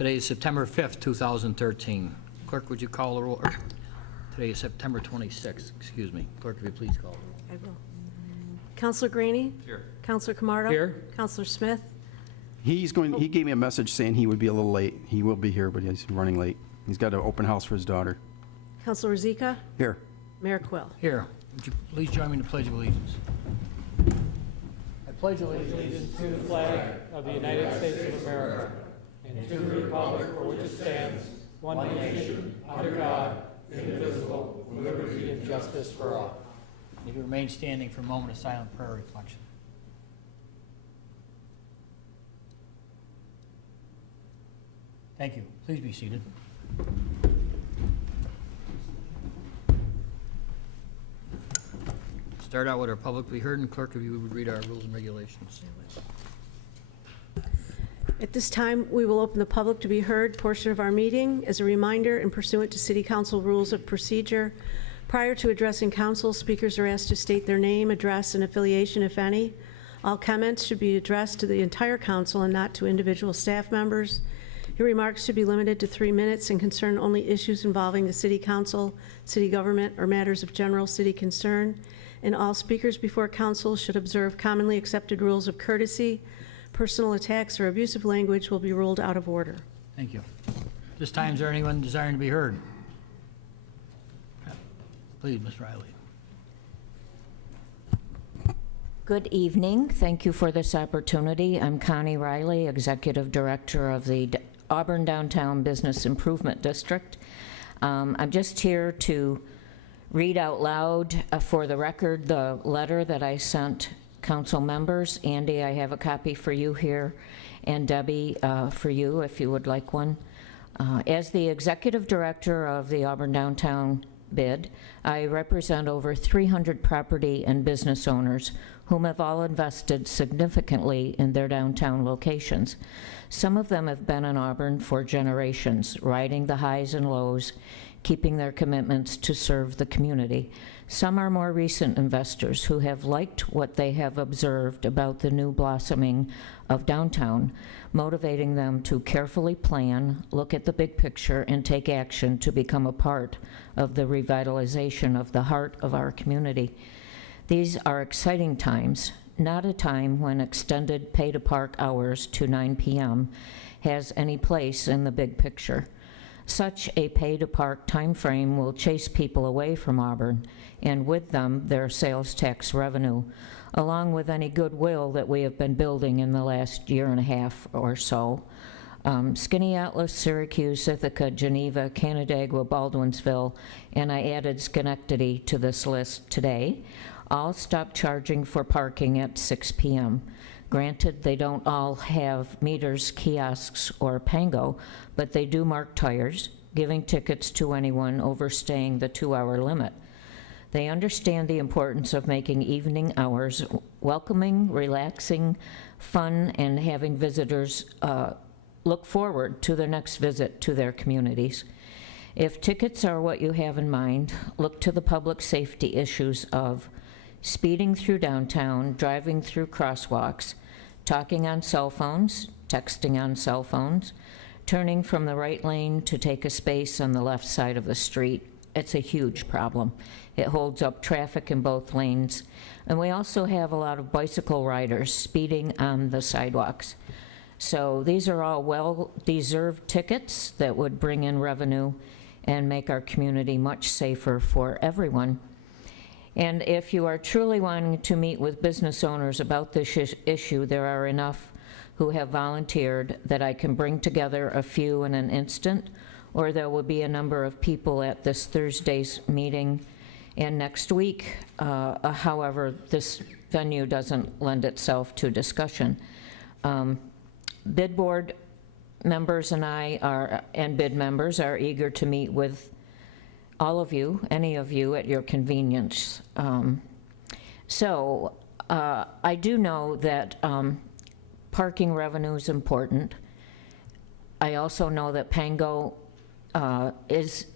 Today is September 5th, 2013. Clerk, would you call the roll? Today is September 26th, excuse me. Clerk, if you please call the roll. I will. Counselor Graney? Here. Counselor Camardo? Here. Counselor Smith? He gave me a message saying he would be a little late. He will be here, but he's running late. He's got an open house for his daughter. Counselor Zika? Here. Mayor Quill? Here. Would you please join me in the Pledge of Allegiance? I pledge allegiance to the flag of the United States of America and to the republic for which it stands, one nation, under God, indivisible, with liberty and justice for all. If you remain standing for a moment of silent prayer reflection. Thank you. Please be seated. Start out with our publicly heard, and clerk, if you would read our rules and regulations. At this time, we will open the public to be heard portion of our meeting. As a reminder, and pursuant to City Council rules of procedure, prior to addressing council, speakers are asked to state their name, address, and affiliation, if any. All comments should be addressed to the entire council and not to individual staff members. Your remarks should be limited to 3 minutes and concern only issues involving the City Council, city government, or matters of general city concern. And all speakers before council should observe commonly accepted rules of courtesy. Personal attacks or abusive language will be ruled out of order. Thank you. This time, is there anyone desiring to be heard? Please, Ms. Riley. Good evening. Thank you for this opportunity. I'm Connie Riley, Executive Director of the Auburn Downtown Business Improvement District. I'm just here to read out loud for the record the letter that I sent council members. Andy, I have a copy for you here, and Debbie for you if you would like one. As the Executive Director of the Auburn Downtown BID, I represent over 300 property and business owners whom have all invested significantly in their downtown locations. Some of them have been in Auburn for generations, riding the highs and lows, keeping their commitments to serve the community. Some are more recent investors who have liked what they have observed about the new blossoming of downtown, motivating them to carefully plan, look at the big picture, and take action to become a part of the revitalization of the heart of our community. These are exciting times, not a time when extended pay-to-park hours to 9 p.m. has any place in the big picture. Such a pay-to-park timeframe will chase people away from Auburn, and with them, their sales tax revenue, along with any goodwill that we have been building in the last year and a half or so. Skaneateles, Syracuse, Ithaca, Geneva, Canandaigua, Baldwinsville, and I added Schenectady to this list today, all stopped charging for parking at 6 p.m. Granted, they don't all have meters, kiosks, or Pango, but they do mark tires, giving tickets to anyone overstaying the 2-hour limit. They understand the importance of making evening hours welcoming, relaxing, fun, and having visitors look forward to their next visit to their communities. If tickets are what you have in mind, look to the public safety issues of speeding through downtown, driving through crosswalks, talking on cell phones, texting on cell phones, turning from the right lane to take a space on the left side of the street. It's a huge problem. It holds up traffic in both lanes. And we also have a lot of bicycle riders speeding on the sidewalks. So these are all well-deserved tickets that would bring in revenue and make our community much safer for everyone. And if you are truly wanting to meet with business owners about this issue, there are enough who have volunteered that I can bring together a few in an instant, or there will be a number of people at this Thursday's meeting and next week. However, this venue doesn't lend itself to discussion. Bid board members and bid members are eager to meet with all of you, any of you at your convenience. I do know that parking revenue is important. I also know that Pango is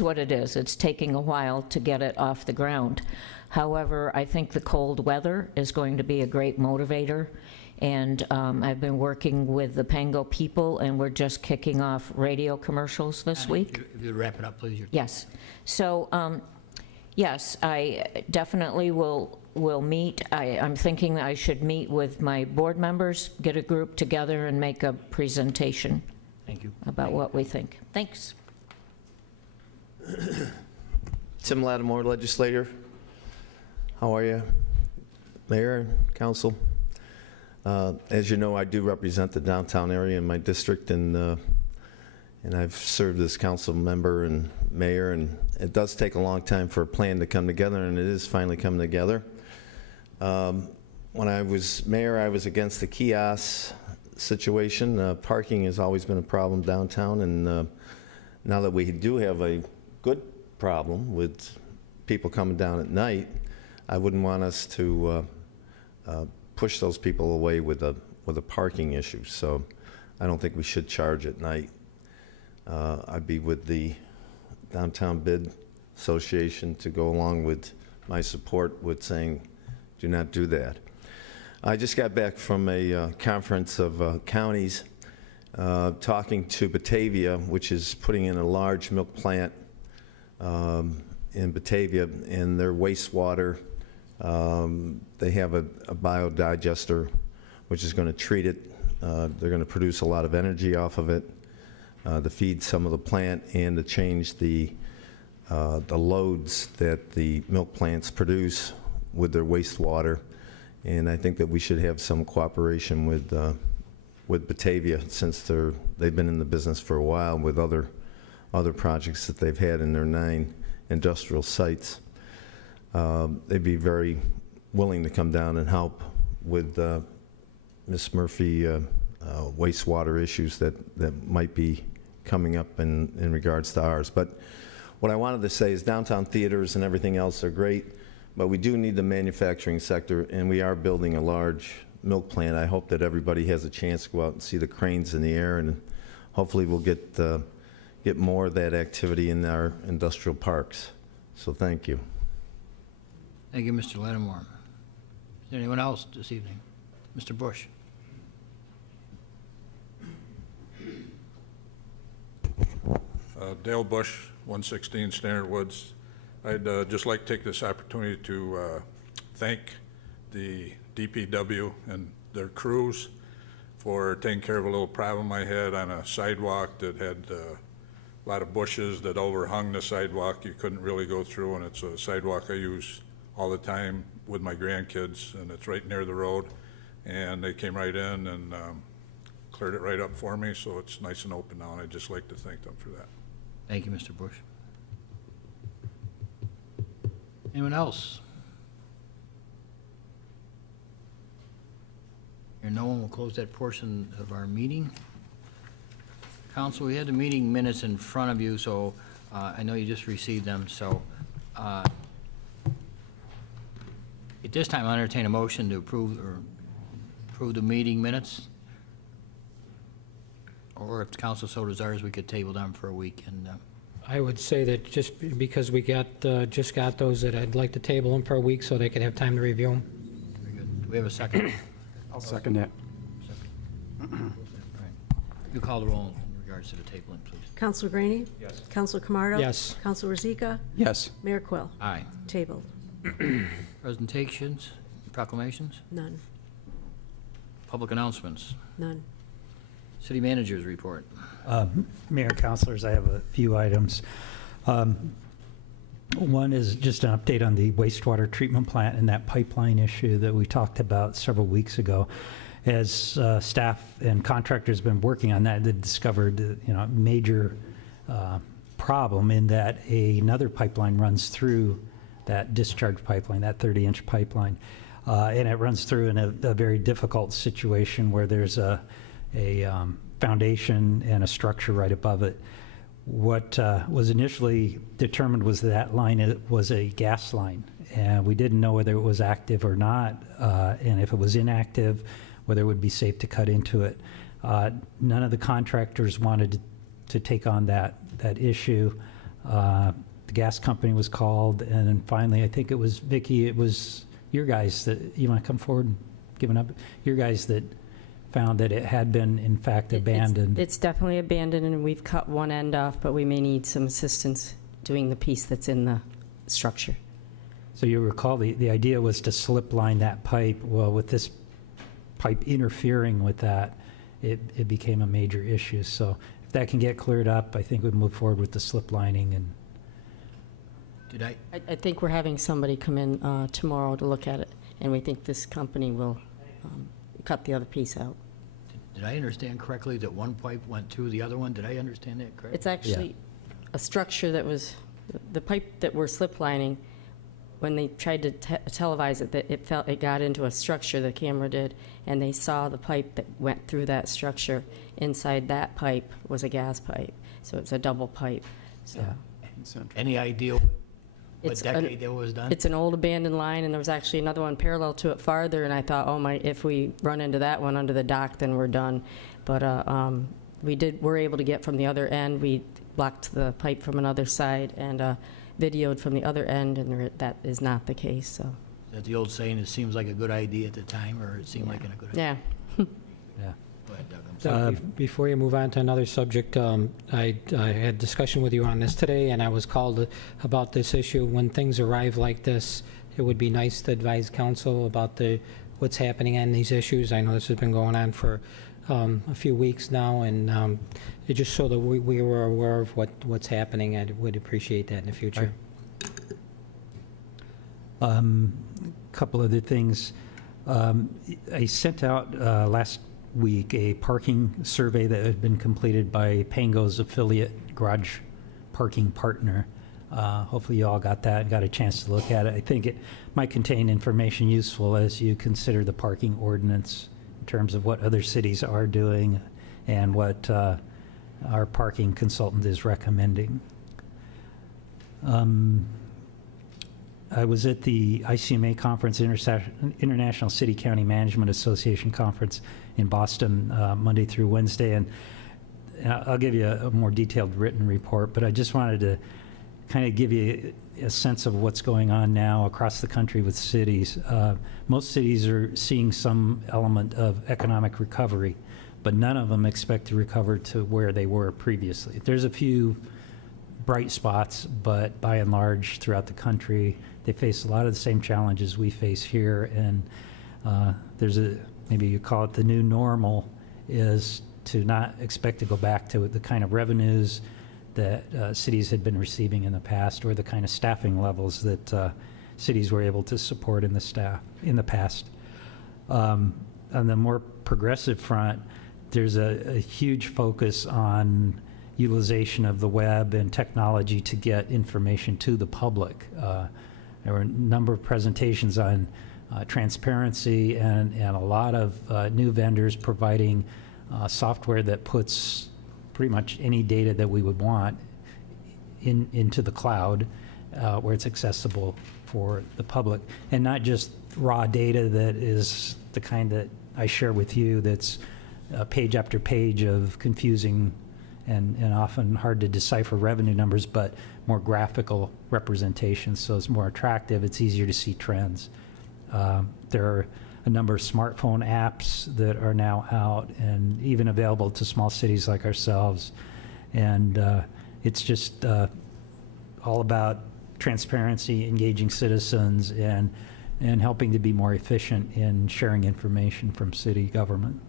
what it is. It's taking a while to get it off the ground. However, I think the cold weather is going to be a great motivator, And I've been working with the Pango people, and we're just kicking off radio commercials this week. If you wrap it up, please. Yes. So, yes, I definitely will meet. I'm thinking I should meet with my board members, get a group together, and make a presentation Thank you. about what we think. Thanks. Tim Lattimore, legislator. How are you? Mayor, council. As you know, I do represent the downtown area in my district, and I've served as council member and mayor, and it does take a long time for a plan to come together, and it is finally coming together. When I was mayor, I was against the kiosk situation. Parking has always been a problem downtown, and now that we do have a good problem with people coming down at night, I wouldn't want us to push those people away with a parking issue. So I don't think we should charge at night. I'd be with the Downtown Bid Association to go along with my support with saying, do not do that. I just got back from a conference of counties talking to Batavia, which is putting in a large milk plant in Batavia, and their wastewater, they have a biodigester, which is going to treat it. They're going to produce a lot of energy off of it to feed some of the plant and to change the loads that the milk plants produce with their wastewater. And I think that we should have some cooperation with Batavia, since they've been in the business for a while with other projects that they've had in their 9 industrial sites. They'd be very willing to come down and help with Ms. Murphy wastewater issues that might be coming up in regards to ours. But what I wanted to say is downtown theaters and everything else are great, but we do need the manufacturing sector, and we are building a large milk plant. I hope that everybody has a chance to go out and see the cranes in the air, and hopefully we'll get more of that activity in our industrial parks. So thank you. Thank you, Mr. Lattimore. Is there anyone else this evening? Mr. Bush? Dale Bush, 116 Standard Woods. I'd just like to take this opportunity to thank the DPW and their crews for taking care of a little problem I had on a sidewalk that had a lot of bushes that overhung the sidewalk. You couldn't really go through, and it's a sidewalk I use all the time with my grandkids, and it's right near the road. And they came right in and cleared it right up for me, so it's nice and open now, and I'd just like to thank them for that. Thank you, Mr. Bush. Anyone else? Here, no one will close that portion of our meeting. Council, we had the meeting minutes in front of you, so I know you just received them, so at this time, I entertain a motion to approve the meeting minutes. Or if the council so desires, we could table them for a week. And I would say that just because we just got those, that I'd like to table them for a week so they could have time to review them. very good. Do we have a second? I'll second that. All right. You call the roll in regards to the tabling, please. Councilor Graney? Yes. Councilor Camardo? Yes. Councilor Rozika? Yes. Mayor Quill? Aye. Tabled. Presentations, proclamations, None. public announcements, None. city managers report. Mayor, councilors, I have a few items. One is just an update on the wastewater treatment plant and that pipeline issue that we talked about several weeks ago. As staff and contractors have been working on that, they discovered a major problem in that another pipeline runs through that discharge pipeline, that 30-inch pipeline. And it runs through in a very difficult situation where there's a foundation and a structure right above it. What was initially determined was that line was a gas line, and we didn't know whether it was active or not, and if it was inactive, whether it would be safe to cut into it. None of the contractors wanted to take on that issue. The gas company was called, and then finally, I think it was Vicki, it was your guys that, you want to come forward and given up. Your guys that found that it had been, in fact, abandoned. It's definitely abandoned, and we've cut one end off, but we may need some assistance doing the piece that's in the structure. So you recall the idea was to slip line that pipe. Well, with this pipe interfering with that, it became a major issue. So if that can get cleared up, I think we'd move forward with the slip lining. And Did I, I think we're having somebody come in tomorrow to look at it, and we think this company will cut the other piece out. did I understand correctly that one pipe went through the other one? Did I understand that correctly? It's actually a structure that was, the pipe that we're slip lining, when they tried to televise it, that it got into a structure, the camera did, and they saw the pipe that went through that structure. Inside that pipe was a gas pipe, so it's a double pipe. So Any idea what It's decade that was done? it's an old abandoned line, and there was actually another one parallel to it farther, and I thought, oh my, if we run into that one under the dock, then we're done. But we're able to get from the other end. We blocked the pipe from another side and videoed from the other end, and that is not the case, so. Is that the old saying, it seems like a good idea at the time, or it seemed like a good idea? Yeah. yeah. Go ahead, Doug, I'm sorry. Before you move on to another subject, I had discussion with you on this today, and I was called about this issue. When things arrive like this, it would be nice to advise council about what's happening on these issues. I know this has been going on for a few weeks now, and it just so that we were aware of what's happening. I would appreciate that in the future. Couple other things. I sent out last week a parking survey that had been completed by Pango's affiliate garage parking partner. Hopefully you all got that and got a chance to look at it. I think it might contain information useful as you consider the parking ordinance in terms of what other cities are doing and what our parking consultant is recommending. I was at the ICMA conference, International City County Management Association conference in Boston Monday through Wednesday, and I'll give you a more detailed written report, but I just wanted to kind of give you a sense of what's going on now across the country with cities. Most cities are seeing some element of economic recovery, but none of them expect to recover to where they were previously. There's a few bright spots, but by and large throughout the country, they face a lot of the same challenges we face here, and there's maybe you call it the new normal, is to not expect to go back to the kind of revenues that cities had been receiving in the past, or the kind of staffing levels that cities were able to support in the past. On the more progressive front, there's a huge focus on utilization of the web and technology to get information to the public. There were a number of presentations on transparency and a lot of new vendors providing software that puts pretty much any data that we would want into the cloud where it's accessible for the public. And not just raw data that is the kind that I share with you that's page after page of confusing and often hard to decipher revenue numbers, but more graphical representations, so it's more attractive, it's easier to see trends. There are a number of smartphone apps that are now out and even available to small cities like ourselves, and it's just all about transparency, engaging citizens, and helping to be more efficient in sharing information from city government.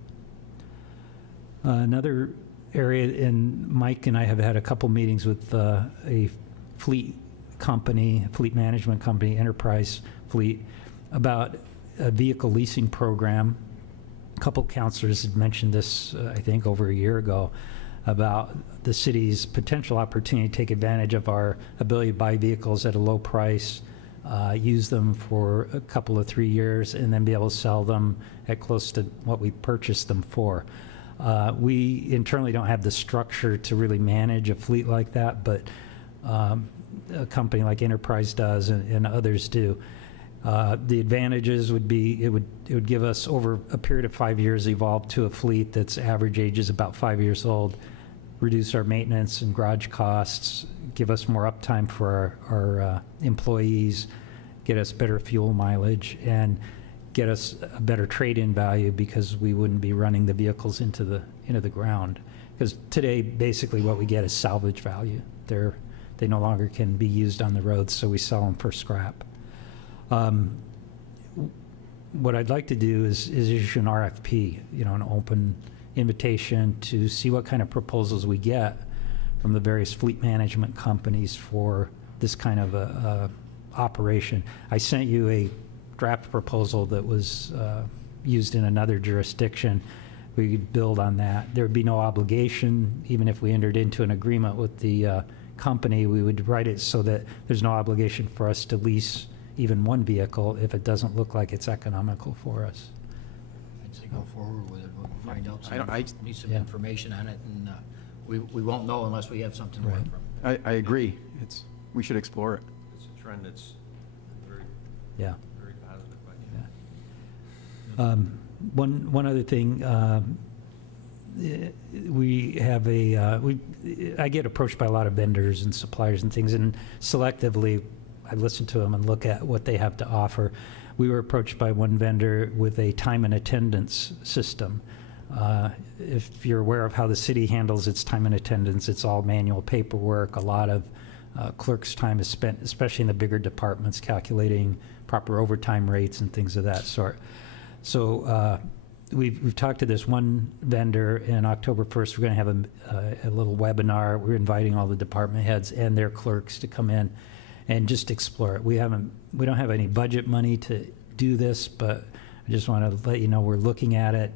Another area, and Mike and I have had a couple meetings with a fleet management company, Enterprise Fleet, about a vehicle leasing program. A couple councilors had mentioned this, I think, over a year ago, about the city's potential opportunity to take advantage of our ability to buy vehicles at a low price, use them for a couple of 3 years, and then be able to sell them at close to what we purchased them for. We internally don't have the structure to really manage a fleet like that, but a company like Enterprise does, and others do. The advantages would be it would give us, over a period of 5 years, evolve to a fleet that's average age is about 5 years old, reduce our maintenance and garage costs, give us more uptime for our employees, get us better fuel mileage, and get us a better trade-in value because we wouldn't be running the vehicles into the ground. Because today, basically what we get is salvage value. They no longer can be used on the roads, so we sell them for scrap. What I'd like to do is issue an RFP, an open invitation to see what kind of proposals we get from the various fleet management companies for this kind of a operation. I sent you a draft proposal that was used in another jurisdiction. We could build on that. There would be no obligation, even if we entered into an agreement with the company, we would write it so that there's no obligation for us to lease even one vehicle if it doesn't look like it's economical for us. I'd say go forward with it, we'll find out need some Yeah. information on it, and we won't know unless we have something to work Right. from. I agree. We should explore it. It's a trend that's very, Yeah. very positive. One other thing, we have I get approached by a lot of vendors and suppliers and things, and selectively, I listen to them and look at what they have to offer. We were approached by one vendor with a time and attendance system. If you're aware of how the city handles its time and attendance, it's all manual paperwork. A lot of clerks' time is spent, especially in the bigger departments, calculating proper overtime rates and things of that sort. So we've talked to this one vendor, and October 1st, we're going to have a little webinar. We're inviting all the department heads and their clerks to come in and just explore it. We don't have any budget money to do this, but I just want to let you know we're looking at it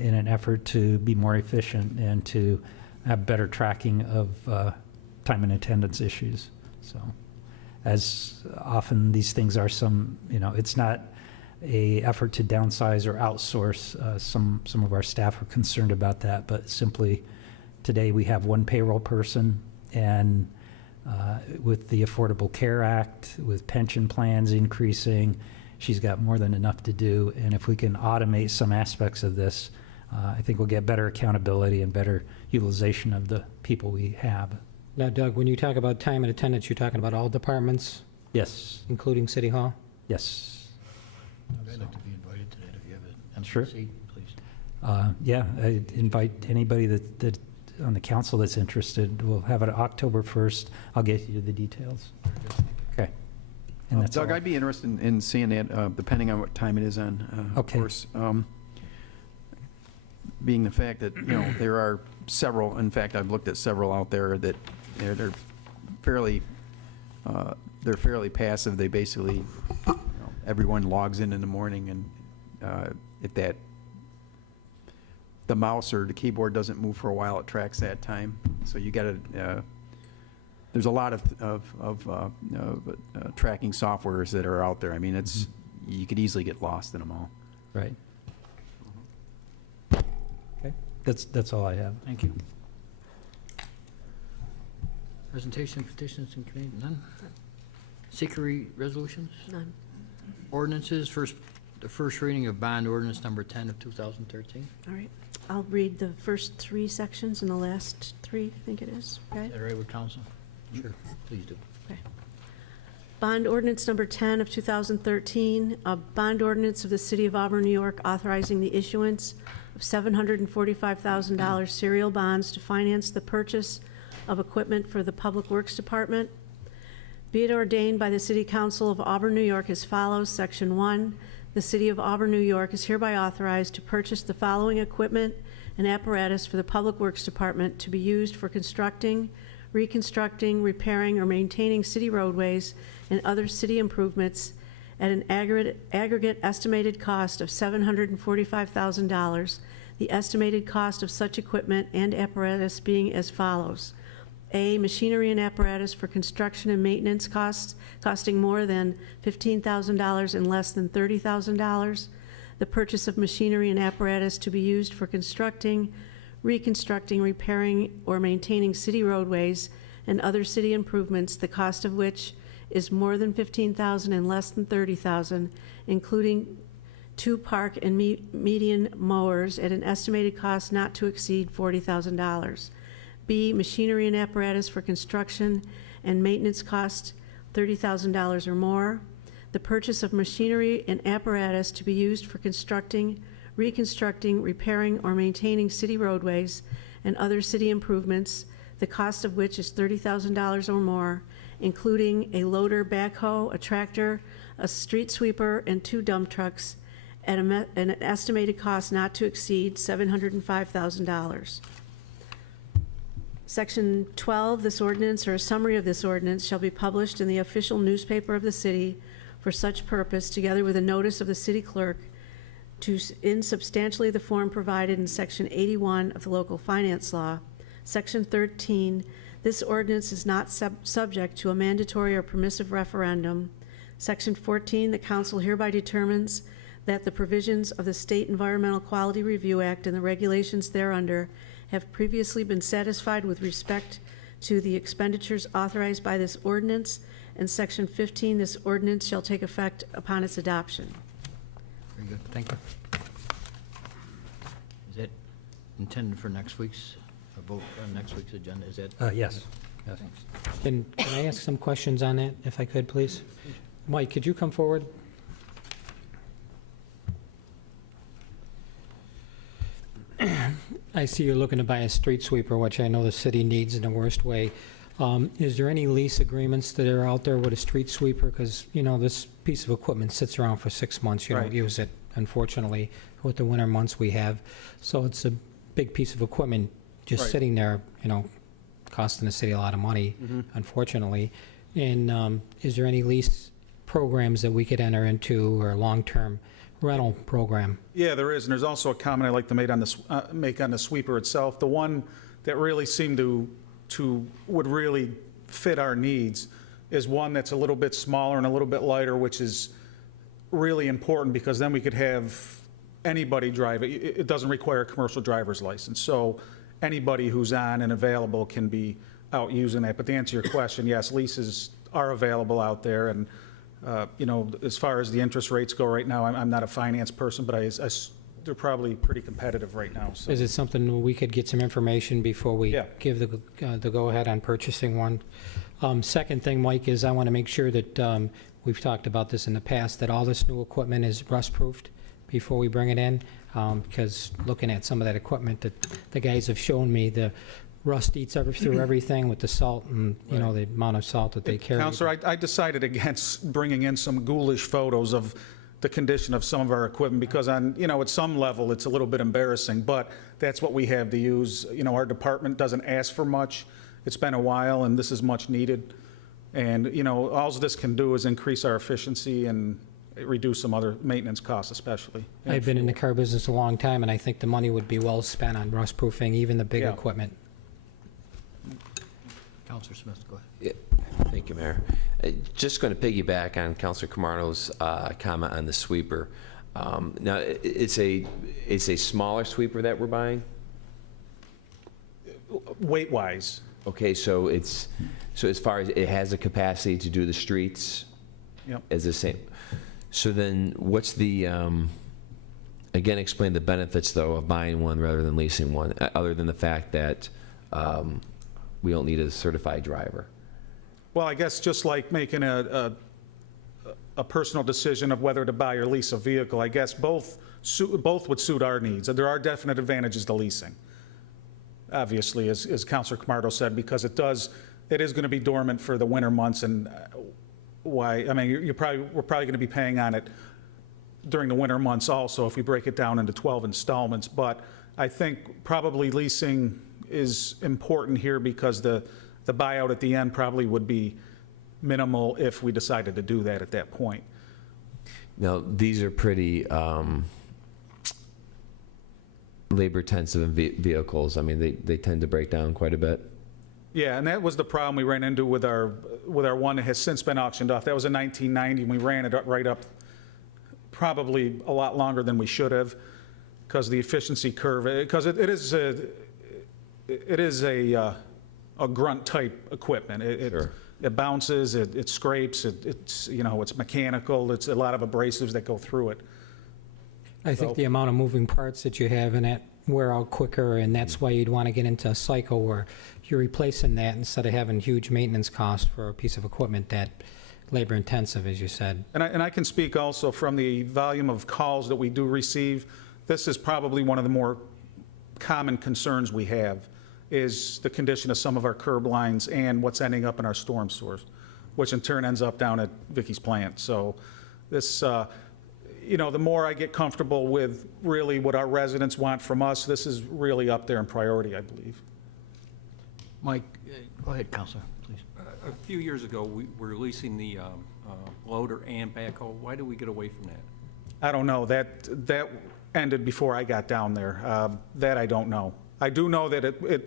in an effort to be more efficient and to have better tracking of time and attendance issues. So, as often these things are, it's not a effort to downsize or outsource. Some of our staff are concerned about that, but simply today we have one payroll person, and with the Affordable Care Act, with pension plans increasing, she's got more than enough to do. And if we can automate some aspects of this, I think we'll get better accountability and better utilization of the people we have. Now, Doug, when you talk about time and attendance, you're talking about all departments, Yes, including City Hall? yes. I'd like to be invited to that if you have an empty Sure. seat, please. Yeah, I invite anybody that on the council that's interested. We'll have it October 1st. I'll get you the details. Okay. And that's Doug, all. I'd be interested in seeing that, depending on what time it is on, Okay. of course. Being the fact that, there are several, in fact, I've looked at several out there that they're fairly passive. They basically, everyone logs in the morning, and if the mouse or the keyboard doesn't move for a while, it tracks that time. So you got to, there's a lot of tracking softwares that are out there. I mean, you could easily get lost in them all. Right. Okay, that's all I have. Thank you. Presentation, petitions, and committee, none? Secret resolutions? None. Ordinances, the first reading of bond ordinance number 10 of 2013. All right. I'll read the first three sections and the last three, I think it is, okay? Is that all right with council? Sure, please do. Bond ordinance number 10 of 2013, a bond ordinance of the City of Auburn, New York, authorizing the issuance of $745,000 serial bonds to finance the purchase of equipment for the Public Works Department. Be it ordained by the City Council of Auburn, New York as follows. Section 1, the City of Auburn, New York is hereby authorized to purchase the following equipment and apparatus for the Public Works Department to be used for constructing, reconstructing, repairing, or maintaining city roadways and other city improvements at an aggregate estimated cost of $745,000, the estimated cost of such equipment and apparatus being as follows. A, machinery and apparatus for construction and maintenance costs costing more than $15,000 and less than $30,000. The purchase of machinery and apparatus to be used for constructing, reconstructing, repairing, or maintaining city roadways and other city improvements, the cost of which is more than $15,000 and less than $30,000, including 2 park and median mowers at an estimated cost not to exceed $40,000. B, machinery and apparatus for construction and maintenance cost $30,000 or more. the purchase of machinery and apparatus to be used for constructing, reconstructing, repairing, or maintaining city roadways and other city improvements, the cost of which is $30,000 or more, including a loader backhoe, a tractor, a street sweeper, and 2 dump trucks, at an estimated cost not to exceed $705,000. Section 12, this ordinance or a summary of this ordinance shall be published in the official newspaper of the city for such purpose, together with a notice of the city clerk in substantially the form provided in Section 81 of the local finance law. Section 13, this ordinance is not subject to a mandatory or permissive referendum. Section 14, the council hereby determines that the provisions of the State Environmental Quality Review Act and the regulations thereunder have previously been satisfied with respect to the expenditures authorized by this ordinance. And Section 15, this ordinance shall take effect upon its adoption. Very good, thank you. Is that intended for next week's, a vote on next week's agenda? Is that? Yes. Yes. Thanks. Can I ask some questions on that, if I could, please? Mike, could you come forward? I see you're looking to buy a street sweeper, which I know the city needs in the worst way. Is there any lease agreements that are out there with a street sweeper? Because, you know, this piece of equipment sits around for 6 months. You Right. don't use it, unfortunately, with the winter months we have. So it's a big piece of equipment just Right. sitting there, you know, costing the city a lot of money, unfortunately. And is there any lease programs that we could enter into, or long-term rental program? Yeah, there is, and there's also a comment I'd like to make on the sweeper itself. The one that really seemed to would really fit our needs is one that's a little bit smaller and a little bit lighter, which is really important because then we could have anybody drive it. It doesn't require a commercial driver's license, so anybody who's on and available can be out using that. But to answer your question, yes, leases are available out there, and you know, as far as the interest rates go right now, I'm not a finance person, but they're probably pretty competitive right now. So. Is it something we could get some information before we Yeah. give the go-ahead on purchasing one? Second thing, Mike, is I want to make sure that, we've talked about this in the past, that all this new equipment is rust-proofed before we bring it in, because looking at some of that equipment that the guys have shown me, the rust eats through everything with the salt and, you know, the amount of salt that they carry. Counselor, I decided against bringing in some ghoulish photos of the condition of some of our equipment because on, you know, at some level, it's a little bit embarrassing, but that's what we have to use. You know, our department doesn't ask for much. It's been a while, and this is much needed. And, you know, all this can do is increase our efficiency and reduce some other maintenance costs, especially. I've been in the car business a long time, and I think the money would be well spent on rust-proofing even the big Yeah. equipment. Counselor Smith, go ahead. Yeah, thank you, Mayor. Just going to piggyback on Counselor Camardo's comment on the sweeper. Now, it's a smaller sweeper that we're buying? Weight-wise, Okay, so as far as it has the capacity to do the streets? Yep. As the same. So then what's the, again, explain the benefits, though, of buying one rather than leasing one, other than the fact that we don't need a certified driver? well, I guess just like making a personal decision of whether to buy or lease a vehicle, I guess both would suit our needs. There are definite advantages to leasing, obviously, as Councilor Camardo said, because it is going to be dormant for the winter months, and why, I mean, we're probably going to be paying on it during the winter months also if we break it down into 12 installments, but I think probably leasing is important here because the buyout at the end probably would be minimal if we decided to do that at that point. Now, these are pretty labor-intensive vehicles. I mean, they tend to break down quite a bit. Yeah, and that was the problem we ran into with our one that has since been auctioned off. That was in 1990, and we ran it right up probably a lot longer than we should have because the efficiency curve, because it is a grunt type equipment. Sure. It bounces, it scrapes, it's you know, it's mechanical. It's a lot of abrasives that go through it. I think the amount of moving parts that you have in it wear out quicker, and that's why you'd want to get into a cycle where you're replacing that instead of having huge maintenance costs for a piece of equipment that labor intensive, as you said. And I can speak also from the volume of calls that we do receive. This is probably one of the more common concerns we have, is the condition of some of our curb lines and what's ending up in our storm sewers, which in turn ends up down at Vicky's plant. So this, you know, the more I get comfortable with really what our residents want from us, this is really up there in priority, I believe. Mike, go ahead, Counselor, please. A few years ago, we were leasing the loader and backhoe. Why did we get away from that? I don't know. That ended before I got down there. That I don't know. I do know that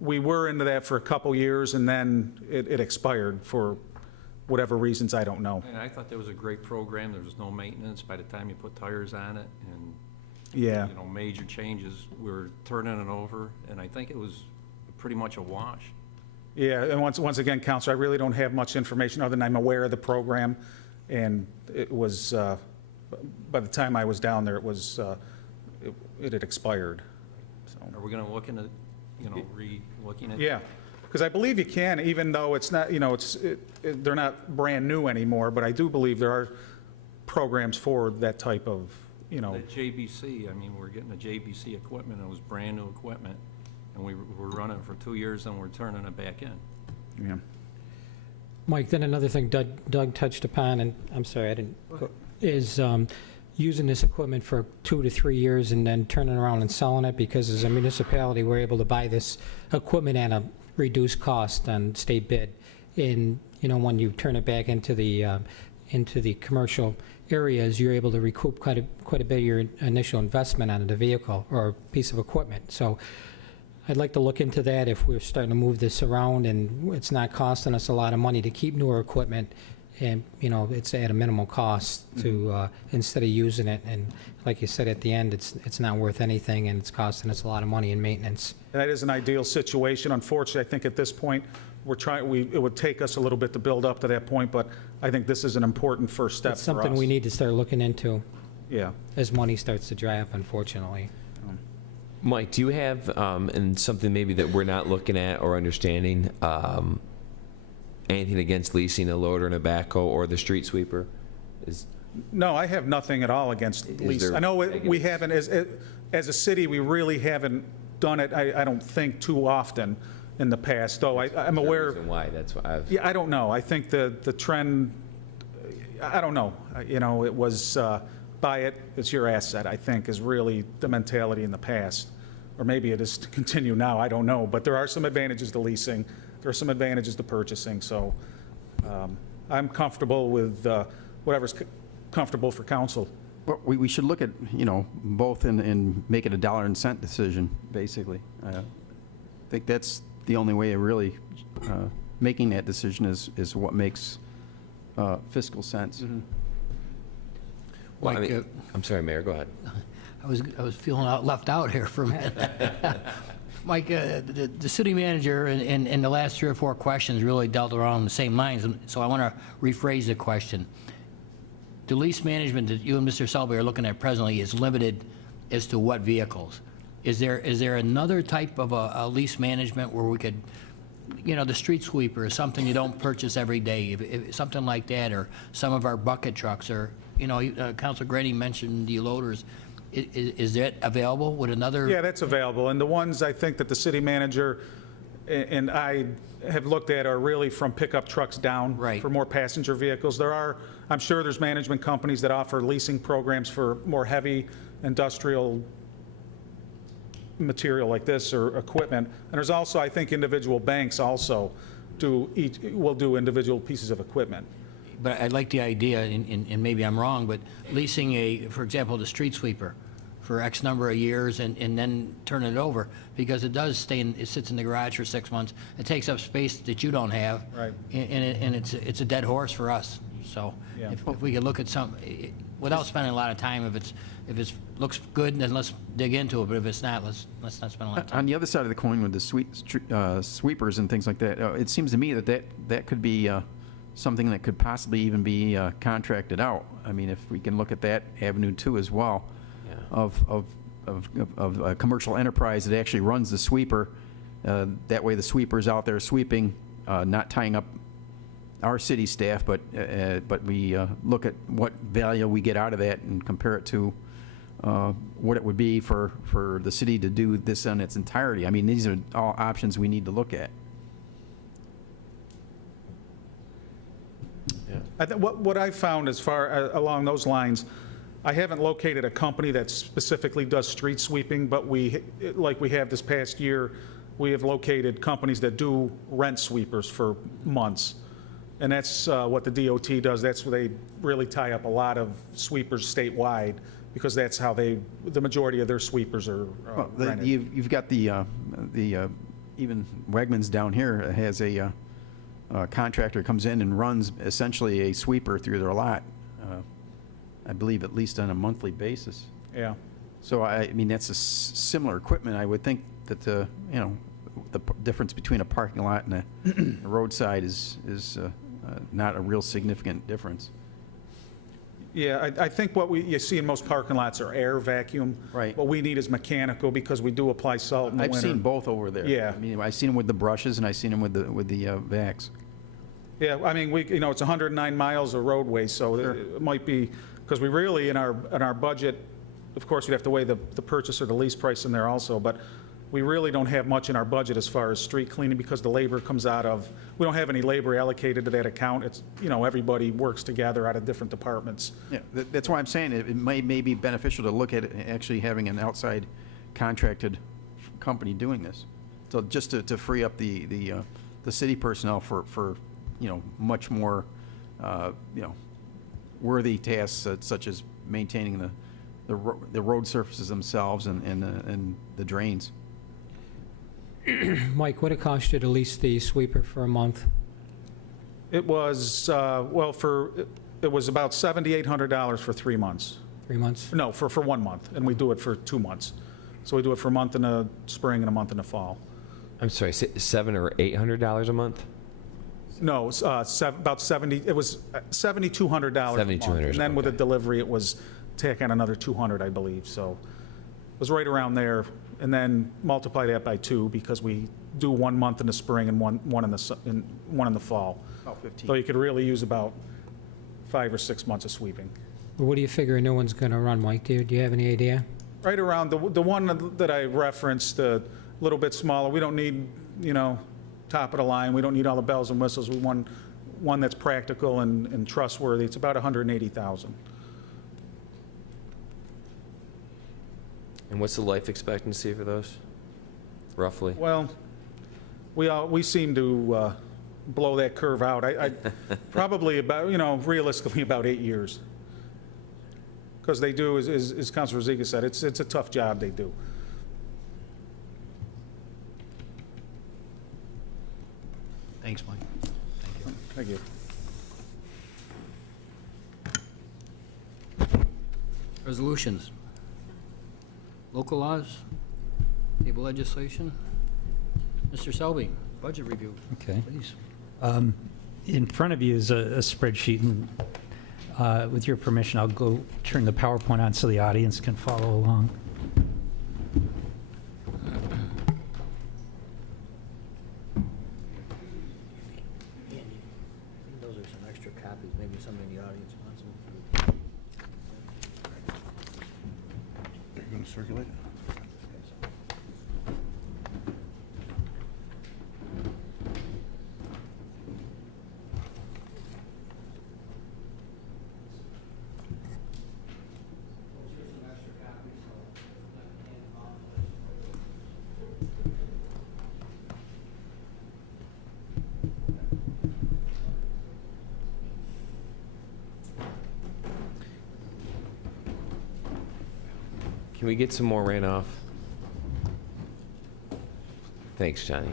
we were into that for a couple years, and then it expired for whatever reasons, I don't know. And I thought that was a great program. There was no maintenance by the time you put tires on it, and Yeah. you know, major changes. We were turning it over, and I think it was pretty much a wash. Yeah, and once again, Counselor, I really don't have much information other than I'm aware of the program, and it was, by the time I was down there, it had expired. So, Are we going to look into, you know, re-looking at? yeah, because I believe you can, even though it's not, you know, they're not brand new anymore, but I do believe there are programs for that type of, you know. The JBC, I mean, we're getting the JBC equipment. It was brand-new equipment, and we were running it for 2 years, and we're turning it back in. Yeah. Mike, then another thing Doug touched upon, and I'm sorry, I didn't, is using this equipment for 2 to 3 years and then turning around and selling it, because as a municipality, we're able to buy this equipment at a reduced cost on state bid. And, you know, when you turn it back into the commercial areas, you're able to recoup quite a bit of your initial investment on the vehicle or piece of equipment. So I'd like to look into that if we're starting to move this around and it's not costing us a lot of money to keep newer equipment, and, you know, it's at a minimal cost to, instead of using it, and like you said, at the end, it's not worth anything, and it's costing us a lot of money in maintenance. And that is an ideal situation. Unfortunately, I think at this point, it would take us a little bit to build up to that point, but I think this is an important first step for us. It's something we need to start looking into Yeah. as money starts to dry up, unfortunately. Mike, do you have, and something maybe that we're not looking at or understanding, anything against leasing a loader and a backhoe or the street sweeper? No, I have nothing at all against lease. there I know we negatives? haven't, as a city, we really haven't done it, I don't think, too often in the past, though I'm aware. Reason why, that's why I've. Yeah, I don't know. I think the trend, I don't know. You know, it was buy it, it's your asset, I think, is really the mentality in the past. Or maybe it is to continue now, I don't know. But there are some advantages to leasing. There are some advantages to purchasing. So I'm comfortable with whatever's comfortable for council. Well, we should look at, you know, both and make it a dollar and cent decision, basically. I think that's the only way of really making that decision is what makes fiscal sense. Well, I Mike, mean, I'm sorry, Mayor, go ahead. I was feeling left out here for a minute. Mike, the city manager in the last 3 or 4 questions really dealt around the same lines, and so I want to rephrase the question. The lease management that you and Mr. Selby are looking at presently is limited as to what vehicles? Is there another type of a lease management where we could, you know, the street sweeper is something you don't purchase every day, if something like that, or some of our bucket trucks, or, you know, Councilor Grady mentioned the loaders. Is that available with another? Yeah, that's available. And the ones I think that the city manager and I have looked at are really from pickup trucks down. Right. For more passenger vehicles. I'm sure there's management companies that offer leasing programs for more heavy industrial material like this or equipment. And there's also, I think, individual banks also will do individual pieces of equipment. But I like the idea, and maybe I'm wrong, but leasing for example, the street sweeper for X number of years and then turn it over, because it sits in the garage for 6 months. It takes up space that you don't have. Right. And it's a dead horse for us. So Yeah. if we could look at without spending a lot of time, if it looks good, then let's dig into it. But if it's not, let's not spend a lot of time. On the other side of the coin with the sweepers and things like that, it seems to me that could be something that could possibly even be contracted out. I mean, if we can look at that avenue too as well, of a commercial enterprise that actually runs the sweeper. That way the sweeper's out there sweeping, not tying up our city staff, but we look at what value we get out of that and compare it to what it would be for the city to do this in its entirety. I mean, these are all options we need to look at. What I found as far along those lines, I haven't located a company that specifically does street sweeping, but like we have this past year, we have located companies that do rent sweepers for months. And that's what the DOT does. That's where they really tie up a lot of sweepers statewide, because that's how the majority of their sweepers are Well, rented. you've got the even Wegmans down here has a contractor comes in and runs essentially a sweeper through their lot, I believe at least on a monthly basis. Yeah. So I mean, that's a similar equipment. I would think that the difference between a parking lot and a roadside is not a real significant difference. Yeah, I think what you see in most parking lots are air vacuum. Right. What we need is mechanical, because we do apply salt in the I've winter. seen both over there. Yeah. I mean, I've seen them with the brushes and I've seen them with the vacs. Yeah, I mean, it's 109 miles of roadway, so it might be, because we really, in our budget, of course, we'd have to weigh the purchase or the lease price in there also, but we really don't have much in our budget as far as street cleaning, because the labor comes out of, we don't have any labor allocated to that account. It's, everybody works together out of different departments. Yeah, that's why I'm saying it may be beneficial to look at actually having an outside contracted company doing this. So just to free up the city personnel for much more, worthy tasks such as maintaining the road surfaces themselves and the drains. Mike, what it cost you to lease the sweeper for a month? It was, it was about $7,800 for 3 months. 3 months? No, for 1 month, and we do it for 2 months. So we do it for a month in the spring and a month in the fall. I'm sorry, $700 or $800 a month? No, about 70, it was $7,200 a month. $7,200, And then with the okay. delivery, it was tack on another 200, I believe, so it was right around there. And then multiply that by 2, because we do 1 month in the spring and one in the fall. About 15. So you could really use about 5 or 6 months of sweeping. Well, what do you figure a new one's going to run, Mike? Do you have any idea? Right around, the one that I referenced, a little bit smaller, we don't need, top of the line, we don't need all the bells and whistles. We want one that's practical and trustworthy. It's about $180,000. And what's the life expectancy for those, roughly? Well, we seem to blow that curve out. I probably about, realistically about 8 years. Because they do, as Councilor Ziga said, it's a tough job they do. Thanks, Mike. Thank you. Resolutions. Local laws, table legislation. Mr. Selby, budget review, Okay. please. In front of you is a spreadsheet, and with your permission, I'll go turn the PowerPoint on so the audience can follow along. Andy, I think those are some extra copies, maybe somebody in the audience wants them. You're going to circulate it? Can we get some more rain off? Thanks, Johnny.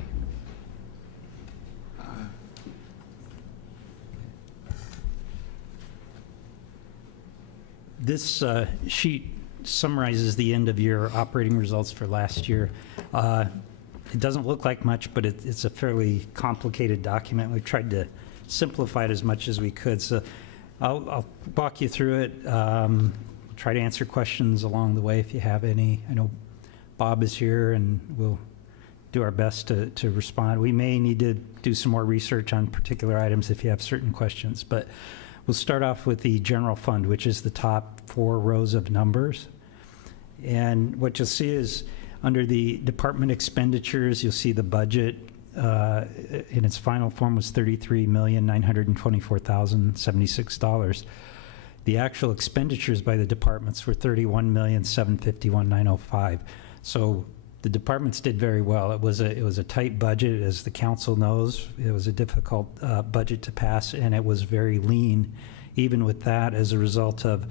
This sheet summarizes the end-of-year operating results for last year. It doesn't look like much, but it's a fairly complicated document. We've tried to simplify it as much as we could. So I'll walk you through it, try to answer questions along the way if you have any. I know Bob is here, and we'll do our best to respond. We may need to do some more research on particular items if you have certain questions, but we'll start off with the general fund, which is the top 4 rows of numbers. And what you'll see is under the department expenditures, you'll see the budget in its final form was $33,924,076. The actual expenditures by the departments were $31,751,905. So the departments did very well. It was a tight budget, as the council knows. It was a difficult budget to pass, and it was very lean, even with that, as a result of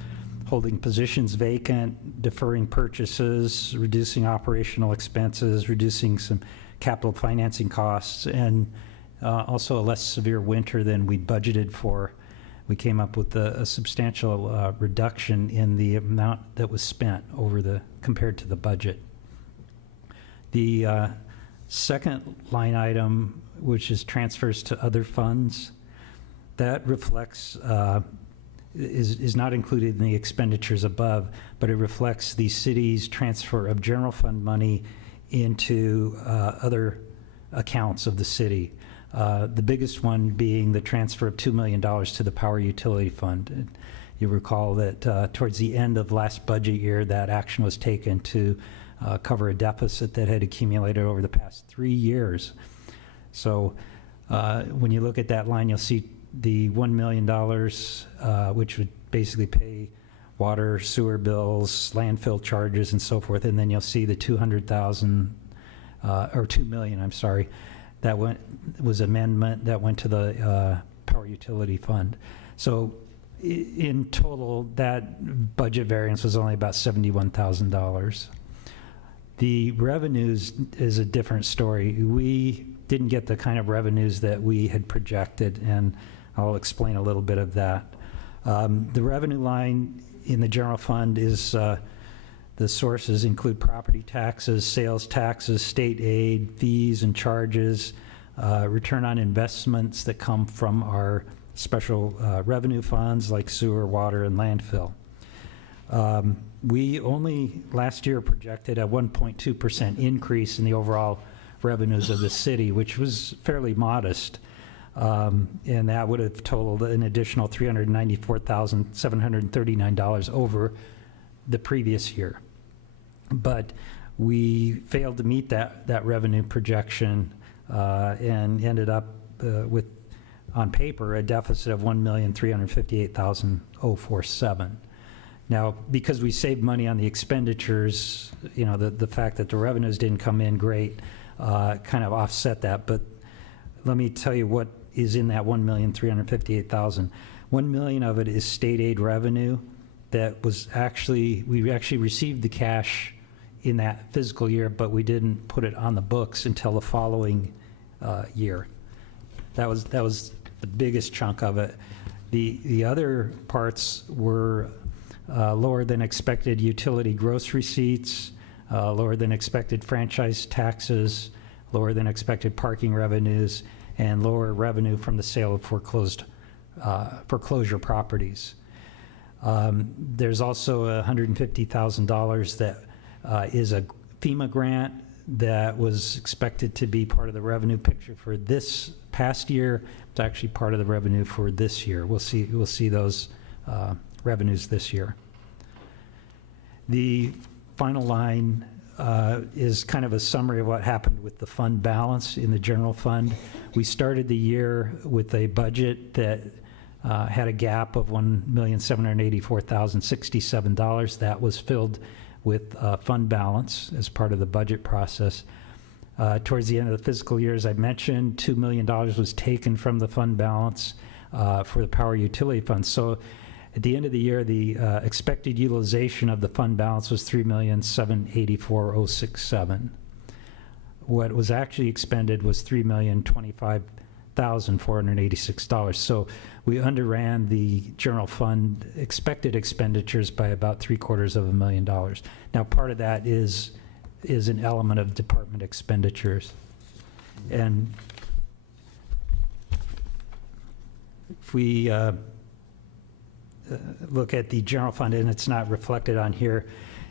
holding positions vacant, deferring purchases, reducing operational expenses, reducing some capital financing costs, and also a less severe winter than we budgeted for. We came up with a substantial reduction in the amount that was spent compared to the budget. The second line item, which is transfers to other funds, that reflects, is not included in the expenditures above, but it reflects the city's transfer of general fund money into other accounts of the city. The biggest one being the transfer of $2 million to the Power Utility Fund. And you recall that towards the end of last budget year, that action was taken to cover a deficit that had accumulated over the past 3 years. So when you look at that line, you'll see the $1 million, which would basically pay water, sewer bills, landfill charges, and so forth. And then you'll see the $200,000, or $2 million, I'm sorry, that was amendment that went to the Power Utility Fund. So in total, that budget variance was only about $71,000. The revenues is a different story. We didn't get the kind of revenues that we had projected, and I'll explain a little bit of that. The revenue line in the general fund is, the sources include property taxes, sales taxes, state aid, fees and charges, return on investments that come from our special revenue funds like sewer, water, and landfill. We only last year projected a 1.2% increase in the overall revenues of the city, which was fairly modest. And that would have totaled an additional $394,739 over the previous year. But we failed to meet that revenue projection and ended up with, on paper, a deficit of $1,358,047. Now, because we saved money on the expenditures, the fact that the revenues didn't come in great kind of offset that. But let me tell you what is in that $1,358,000. $1 million of it is state aid revenue that was we actually received the cash in that fiscal year, but we didn't put it on the books until the following year. That was the biggest chunk of it. The other parts were lower than expected utility gross receipts, lower than expected franchise taxes, lower than expected parking revenues, and lower revenue from the sale of foreclosure properties. There's also $150,000 that is a FEMA grant that was expected to be part of the revenue picture for this past year. It's actually part of the revenue for this year. We'll see those revenues this year. The final line is kind of a summary of what happened with the fund balance in the general fund. We started the year with a budget that had a gap of $1,784,067. That was filled with fund balance as part of the budget process. Towards the end of the fiscal year, as I mentioned, $2 million was taken from the fund balance for the Power Utility Fund. So at the end of the year, the expected utilization of the fund balance was $3,784,067. What was actually expended was $3,025,486. So we underran the general fund expected expenditures by about $750,000. Now, part of that is an element of department expenditures. And if we look at the general fund, and it's not reflected on here,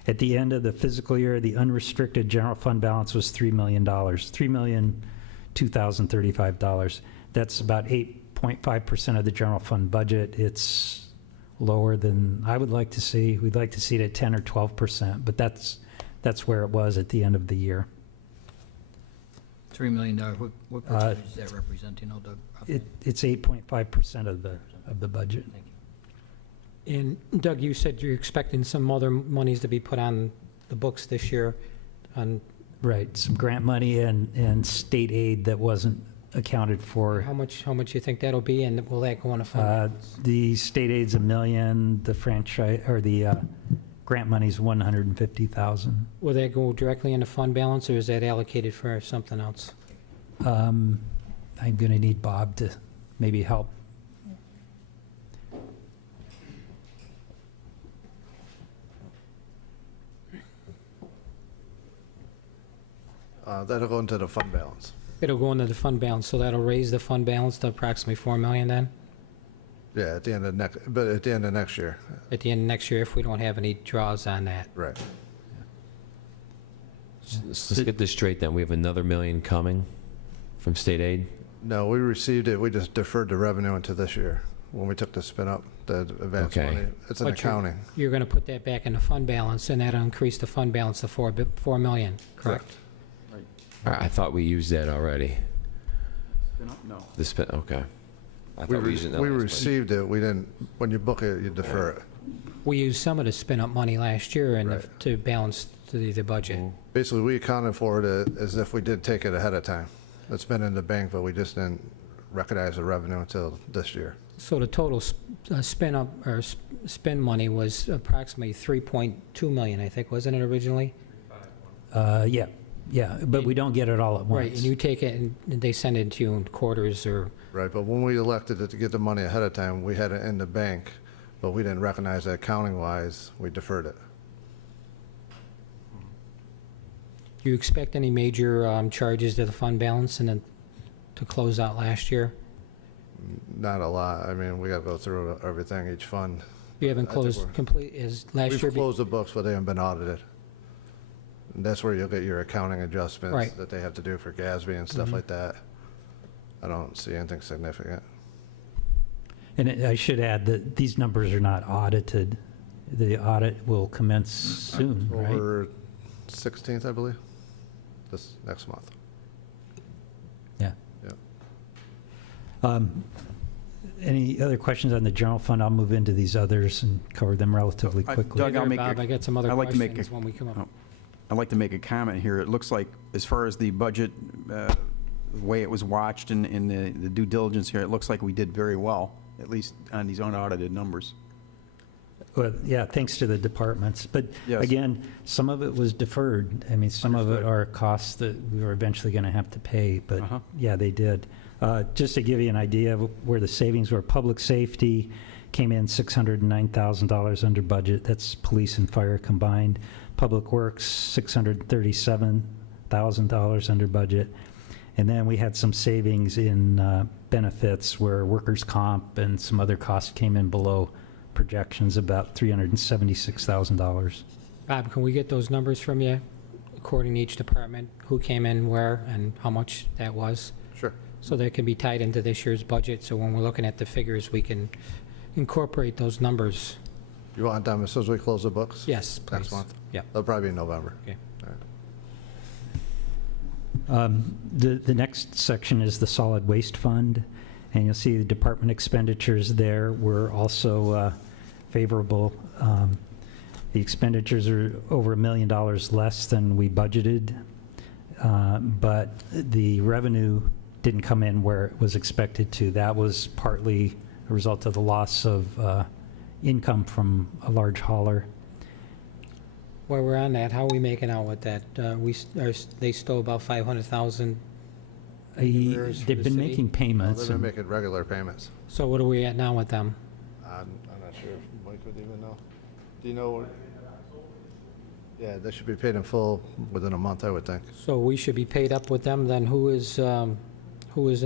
At the end of the fiscal year, the unrestricted general fund balance was $3 million, $3,002,035. That's about 8.5% of the general fund budget. It's lower than I would like to see. We'd like to see it at 10 or 12%, but that's where it was at the end of the year. $3 million, what percentage is that representing, Doug? It's 8.5% of the budget. Thank you. And Doug, you said you're expecting some other monies to be put on the books this year on, Right, some grant money and state aid that wasn't accounted for. how much you think that'll be, and will that go on a fund? The state aid's $1 million, the franchise, or the grant money's $150,000. Will that go directly into fund balance, or is that allocated for something else? I'm gonna need Bob to maybe help. That'll go into the fund balance. It'll go into the fund balance, so that'll raise the fund balance to approximately $4 million then, Yeah, at the end of next year. at the end of next year, if we don't have any draws on that. Right. Let's get this straight then. We have another $1 million coming from state aid? No, we received it, we just deferred the revenue into this year when we took the spin up, the advance Okay. money. It's an But you're- accounting. You're going to put that back in the fund balance, and that'll increase the fund balance to $4 million, correct? I thought we used that already. No. The spin, okay. I We thought we used it in the we last received it, we didn't, when you book it, you defer it. We used some of the spin-up money last year and Right. to balance the budget. Basically, we accounted for it as if we did take it ahead of time. It's been in the bank, but we just didn't recognize the revenue until this year. So the total spin-up, or spend money was approximately $3.2 million, I think, wasn't it originally? Yeah, but we don't get it all at once. Right, and you take it and they send it to you in quarters or, Right, but when we elected to get the money ahead of time, we had it in the bank, but we didn't recognize that accounting-wise, we deferred it. do you expect any major charges to the fund balance and then to close out last year? Not a lot, I mean, we gotta go through everything, each fund. You haven't I think closed we're- complete, is last year? We've closed the books, but they haven't been audited. And that's where you'll get your accounting adjustments Right. that they have to do for GASB and stuff like that. I don't see anything significant. And I should add that these numbers are not audited. The audit will commence soon, right? Over 16th, I believe, this next month. Yeah. Yeah. Any other questions on the general fund? I'll move into these others and cover them relatively I- quickly. Doug, I'll There, make Bob, a- I got some other I'd like to make questions a- when we come up. oh. I'd like to make a comment here. It looks like, as far as the budget, the way it was watched and the due diligence here, it looks like we did very well, at least on these unaudited numbers. Well, yeah, thanks to the departments. But Yes. again, some of it was deferred. I mean, some of it Understood. are costs that we were eventually going to have to pay, but Uh-huh. yeah, they did. Just to give you an idea of where the savings were, public safety came in $609,000 under budget. That's police and fire combined. Public Works, $637,000 under budget. And then we had some savings in benefits where workers' comp and some other costs came in below projections, about $376,000. Bob, can we get those numbers from you, according to each department, who came in where and how much that was? Sure. So that can be tied into this year's budget, so when we're looking at the figures, we can incorporate those numbers. You want them as soon as we close the books? Yes, please. Next month? Yeah. That'll probably be in November. Okay. All right. The next section is the solid waste fund, and you'll see the department expenditures there were also favorable. The expenditures are over $1 million less than we budgeted, but the revenue didn't come in where it was expected to. That was partly a result of the loss of income from a large hauler. While we're on that, how are we making out with that? They still about 500,000, Arrears for They've the been city? making payments. They've been and- making regular payments. so what are we at now with them? I'm not sure if Mike would even know. Do you know what? Yeah, they should be paid in full within a month, I would think. So we should be paid up with them, then who is in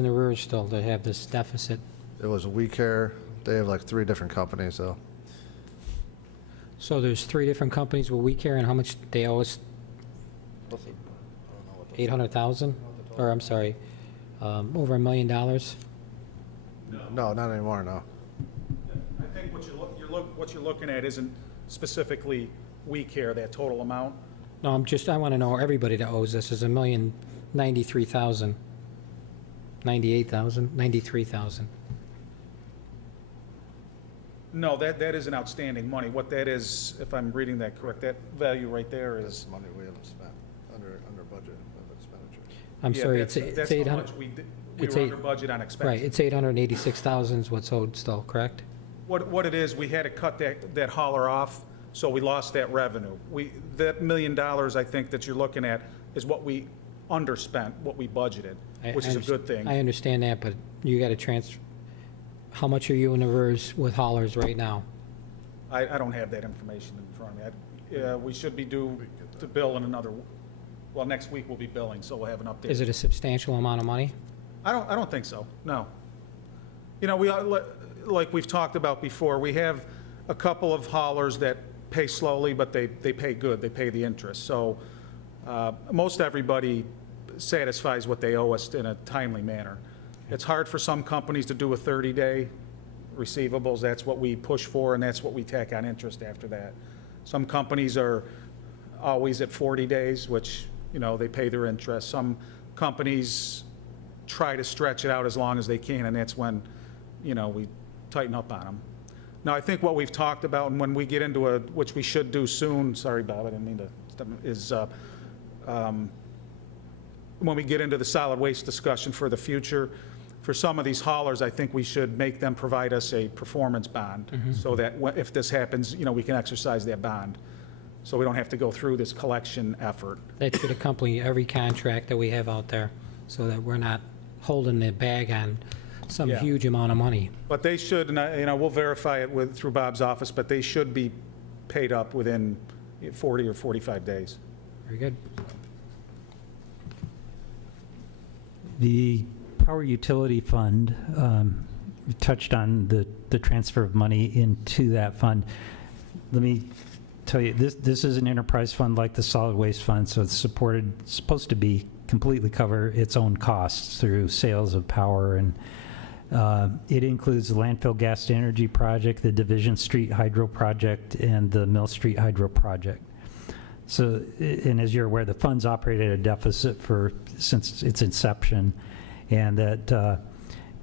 arrears still to have this deficit? It was We Care, they have like 3 different companies, so. So there's 3 different companies with We Care, and how much they owe us? 800,000? Or, I'm sorry, over $1 million? No, not anymore, no. I think what you're looking at isn't specifically We Care, that total amount. No, I want to know everybody that owes us is $1,093,000. 98,000, 93,000. No, that isn't outstanding money. What that is, if I'm reading that correct, that value right there That's is. money we haven't spent, under budget of expenditure. I'm Yeah, sorry, that's- it's That's 800. how much we it's were eight- under budget on Right, expenses. it's 886,000 is what's owed still, correct? What it is, we had to cut that hauler off, so we lost that revenue. That $1 million, I think, that you're looking at is what we underspent, what we budgeted, which is a good thing. I understand that, but you got to transfer, how much are you in the reverse with haulers right now? I don't have that information in front of me. We should be due to bill in well, next week we'll be billing, so we'll have an update. Is it a substantial amount of money? I don't think so, no. You know, like we've talked about before, we have a couple of haulers that pay slowly, but they pay good, they pay the interest. So most everybody satisfies what they owe us in a timely manner. It's hard for some companies to do a 30-day receivables. That's what we push for, and that's what we tack on interest after that. Some companies are always at 40 days, which, you know, they pay their interest. Some companies try to stretch it out as long as they can, and that's when, you know, we tighten up on them. Now, I think what we've talked about, and when we get into which we should do soon, sorry, Bob, I didn't mean to, is when we get into the solid waste discussion for the future, for some of these haulers, I think we should make them provide us a performance bond, so that if this happens, you know, we can exercise that bond, so we don't have to go through this collection effort. That should accompany every contract that we have out there, so that we're not holding the bag on some Yeah. huge amount of money. But they should, and you know, we'll verify it through Bob's office, but they should be paid up within 40 or 45 days. Very good. The Power Utility Fund, we touched on the transfer of money into that fund. Let me tell you, this is an enterprise fund like the solid waste fund, so it's supposed to be completely cover its own costs through sales of power, and it includes the landfill gas to energy project, the Division Street Hydro project, and the Mill Street Hydro project. So, and as you're aware, the fund's operated at a deficit since its inception, and that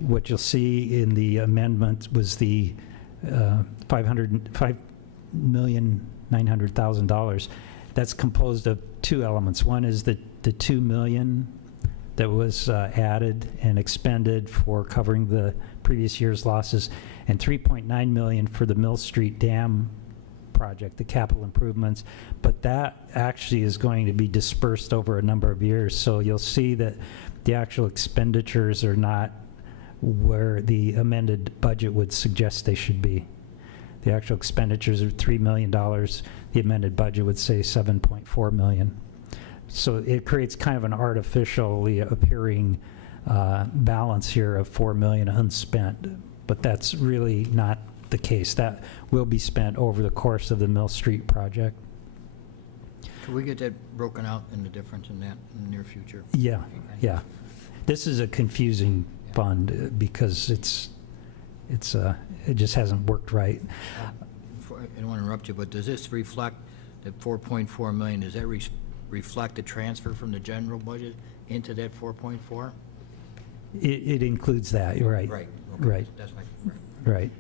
what you'll see in the amendment was the $5,900,000. That's composed of 2 elements. One is the $2 million that was added and expended for covering the previous year's losses, and $3.9 million for the Mill Street Dam project, the capital improvements, but that actually is going to be dispersed over a number of years. So you'll see that the actual expenditures are not where the amended budget would suggest they should be. The actual expenditures are $3 million. The amended budget would say $7.4 million. So it creates kind of an artificially appearing balance here of $4 million unspent, but that's really not the case. That will be spent over the course of the Mill Street project. Can we get that broken out in the difference in that in the near future? Yeah, yeah. This is a confusing fund because it just hasn't worked right. I don't want to interrupt you, but does this reflect that 4.4 million, does that reflect the transfer from the general budget into that 4.4? It includes that, you're right. Right. Right. That's my, Right.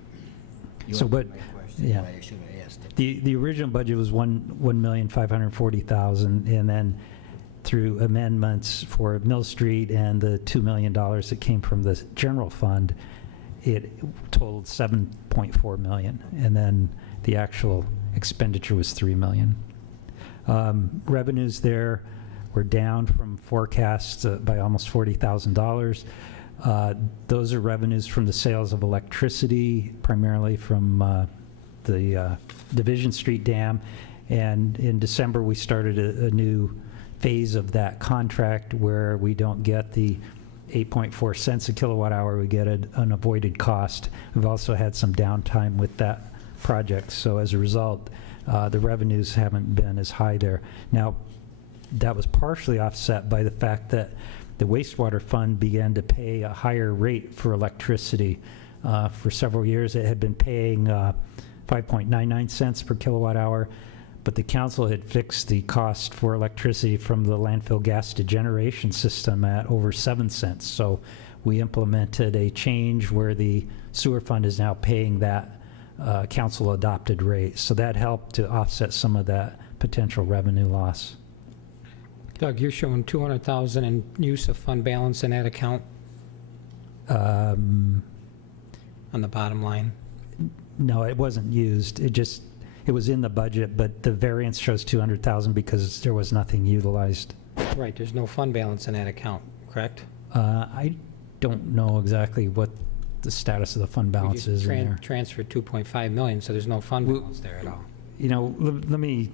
you So, answered but, my question, yeah. why I should have asked it. The original budget was $1,540,000, and then through amendments for Mill Street and the $2 million that came from the general fund, it totaled $7.4 million, and then the actual expenditure was $3 million. Revenues there were down from forecasts by almost $40,000. Those are revenues from the sales of electricity, primarily from the Division Street Dam. And in December, we started a new phase of that contract where we don't get the 8.4 cents a kilowatt hour, we get an avoided cost. We've also had some downtime with that project. So as a result, the revenues haven't been as high there. Now, that was partially offset by the fact that the wastewater fund began to pay a higher rate for electricity. For several years, it had been paying 5.99 cents per kilowatt hour, but the council had fixed the cost for electricity from the landfill gas to generation system at over 7 cents. So we implemented a change where the sewer fund is now paying that council adopted rate. So that helped to offset some of that potential revenue loss. Doug, you're showing 200,000 in use of fund balance in that account Um, on the bottom line. No, it wasn't used. It was in the budget, but the variance shows 200,000 because there was nothing utilized. Right, there's no fund balance in that account, correct? I don't know exactly what the status of the fund balance is in there. Transferred 2.5 million, so there's no fund balance there at all. You know, let me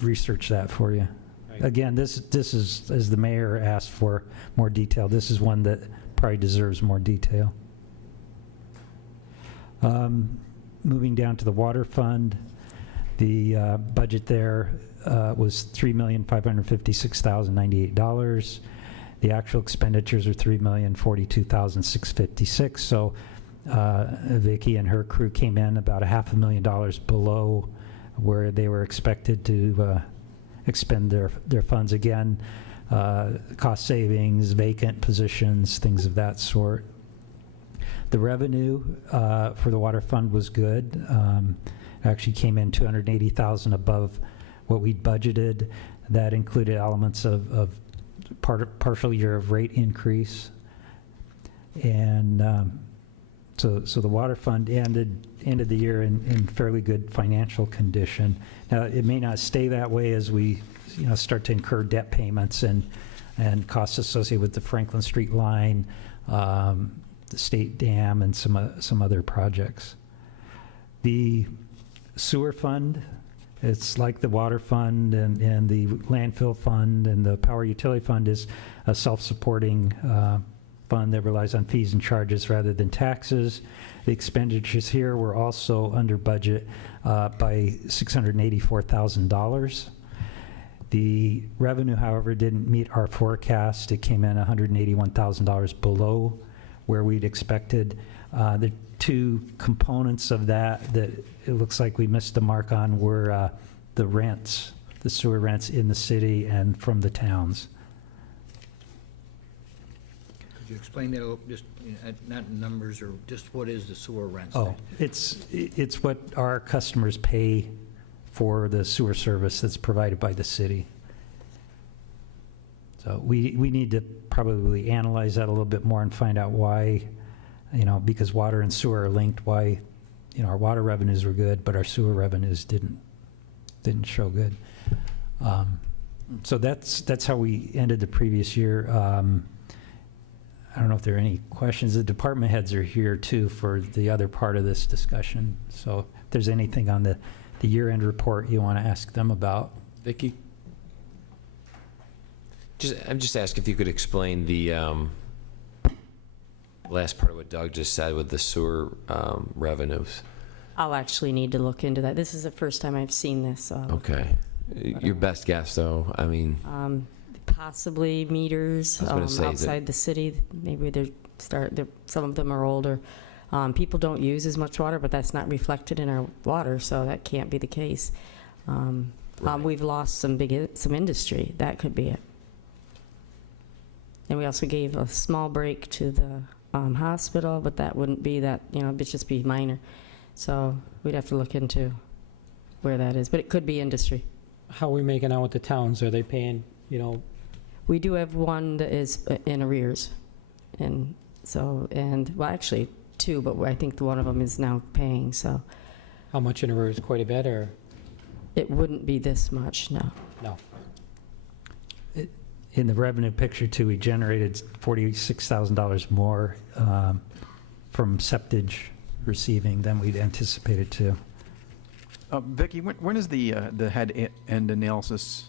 research that for you. Right. Again, this is, as the mayor asked for more detail, this is one that probably deserves more detail. Moving down to the water fund, the budget there was $3,556,098. The actual expenditures are $3,042,656. So Vicki and her crew came in about $500,000 below where they were expected to expend their funds. Again, cost savings, vacant positions, things of that sort. The revenue for the water fund was good. It actually came in $280,000 above what we'd budgeted. That included elements of partial year of rate increase. And so the water fund ended the year in fairly good financial condition. Now, it may not stay that way as we start to incur debt payments and costs associated with the Franklin Street line, the state dam, and some other projects. The sewer fund, it's like the water fund and the landfill fund and the power utility fund is a self-supporting fund that relies on fees and charges rather than taxes. The expenditures here were also under budget by $684,000. The revenue, however, didn't meet our forecast. It came in $181,000 below where we'd expected. The two components of that it looks like we missed the mark on were the rents, the sewer rents in the city and from the towns. Could you explain that a little, just, not in numbers, or just what is the sewer rents? Oh, it's what our customers pay for the sewer service that's provided by the city. So we need to probably analyze that a little bit more and find out why, because water and sewer are linked, why, our water revenues were good, but our sewer revenues didn't show good. So that's how we ended the previous year. I don't know if there are any questions. The department heads are here too for the other part of this discussion. So if there's anything on the year-end report you want to ask them about. Vicki? I'm just asking if you could explain the last part of what Doug just said with the sewer revenues. I'll actually need to look into that. This is the first time I've seen this, so. Okay. Your best guess, though, I mean. Possibly meters I was gonna say that- outside the city. Maybe some of them are older. People don't use as much water, but that's not reflected in our water, so that can't be the case. We've lost some industry. That could be it. And we also gave a small break to the hospital, but that wouldn't be that, it'd just be minor. So we'd have to look into where that is, but it could be industry. How are we making out with the towns? Are they paying, We do have one that is in arrears. Well, actually two, but I think one of them is now paying, so. How much in arrears? Quite a bit, or? It wouldn't be this much, no. No. In the revenue picture too, we generated $46,000 more from septage receiving than we'd anticipated to. Vicki, when is the head end analysis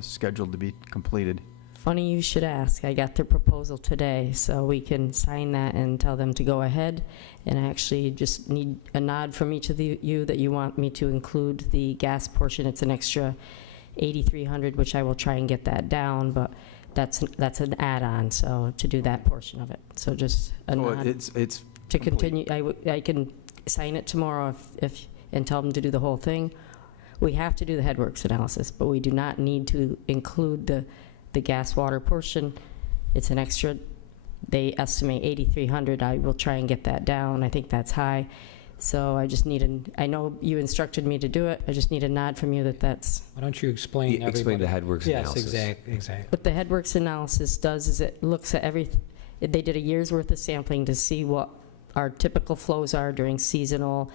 scheduled to be completed? Funny you should ask. I got their proposal today, so we can sign that and tell them to go ahead. And I actually just need a nod from each of you that you want me to include the gas portion. It's an extra $8,300, which I will try and get that down, but that's an add-on, so to do that portion of it. So just a So nod it's to complete. continue. I can sign it tomorrow if and tell them to do the whole thing. We have to do the headworks analysis, but we do not need to include the gas water portion. It's an extra, they estimate $8,300. I will try and get that down. I think that's high. So I just need I know you instructed me to do it. I just need a nod from you that that's. Why don't you explain everybody? Explain the headworks analysis. Yes, exactly. What the headworks analysis does is it looks at they did a year's worth of sampling to see what our typical flows are during seasonal,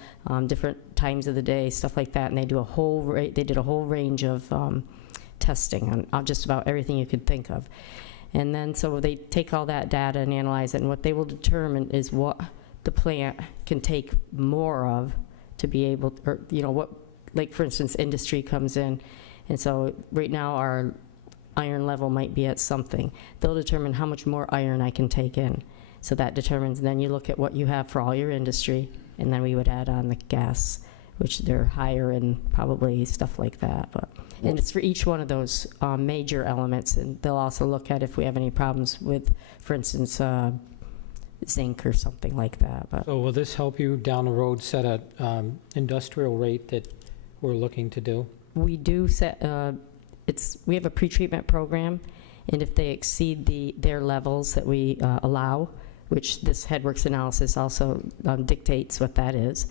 different times of the day, stuff like that, and they did a whole range of testing on just about everything you could think of. And then so they take all that data and analyze it, and what they will determine is what the plant can take more of to be able, or what, like for instance, industry comes in, and so right now our iron level might be at something. They'll determine how much more iron I can take in. So that determines, then you look at what you have for all your industry, and then we would add on the gas, which they're higher in probably stuff like that. And it's for each one of those major elements, and they'll also look at if we have any problems with, for instance, zinc or something like that. But So will this help you down the road set a industrial rate that we're looking to do? we do set, we have a pretreatment program, and if they exceed their levels that we allow, which this headworks analysis also dictates what that is.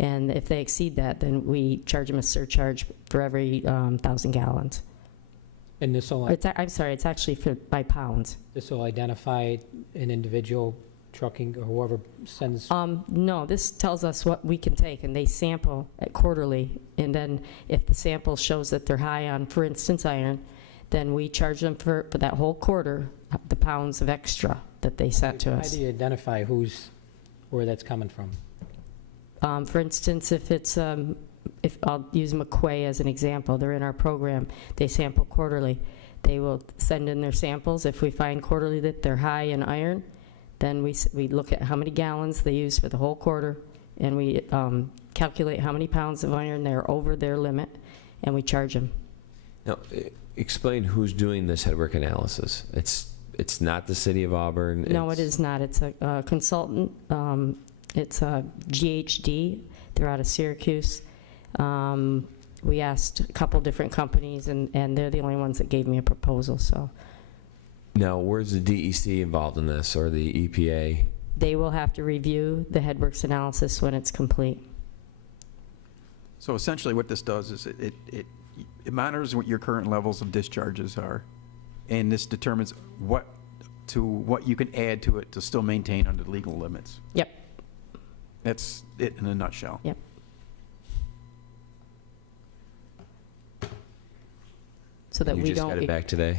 And if they exceed that, then we charge them a surcharge for every 1,000 gallons. And this will, I'm sorry, it's actually by pounds. this will identify an individual trucking or whoever sends? No, this tells us what we can take, and they sample it quarterly. And then if the sample shows that they're high on, for instance, iron, then we charge them for that whole quarter, the pounds of extra that they sent to How us. do you identify where that's coming from? For instance, if I'll use McQuay as an example, they're in our program, they sample quarterly. They will send in their samples. If we find quarterly that they're high in iron, then we look at how many gallons they use for the whole quarter, and we calculate how many pounds of iron they're over their limit, and we charge them. Now, explain who's doing this headwork analysis. It's not the city of Auburn. No, it is not. It's a consultant. It's a GHD. They're out of Syracuse. We asked a couple different companies, and they're the only ones that gave me a proposal. So Now, where's the DEC involved in this, or the EPA? they will have to review the headworks analysis when it's complete. So essentially what this does is it monitors what your current levels of discharges are, and this determines what you can add to it to still maintain under the legal limits. Yep. That's it in a nutshell. Yep. So that You we just don't. got it back today?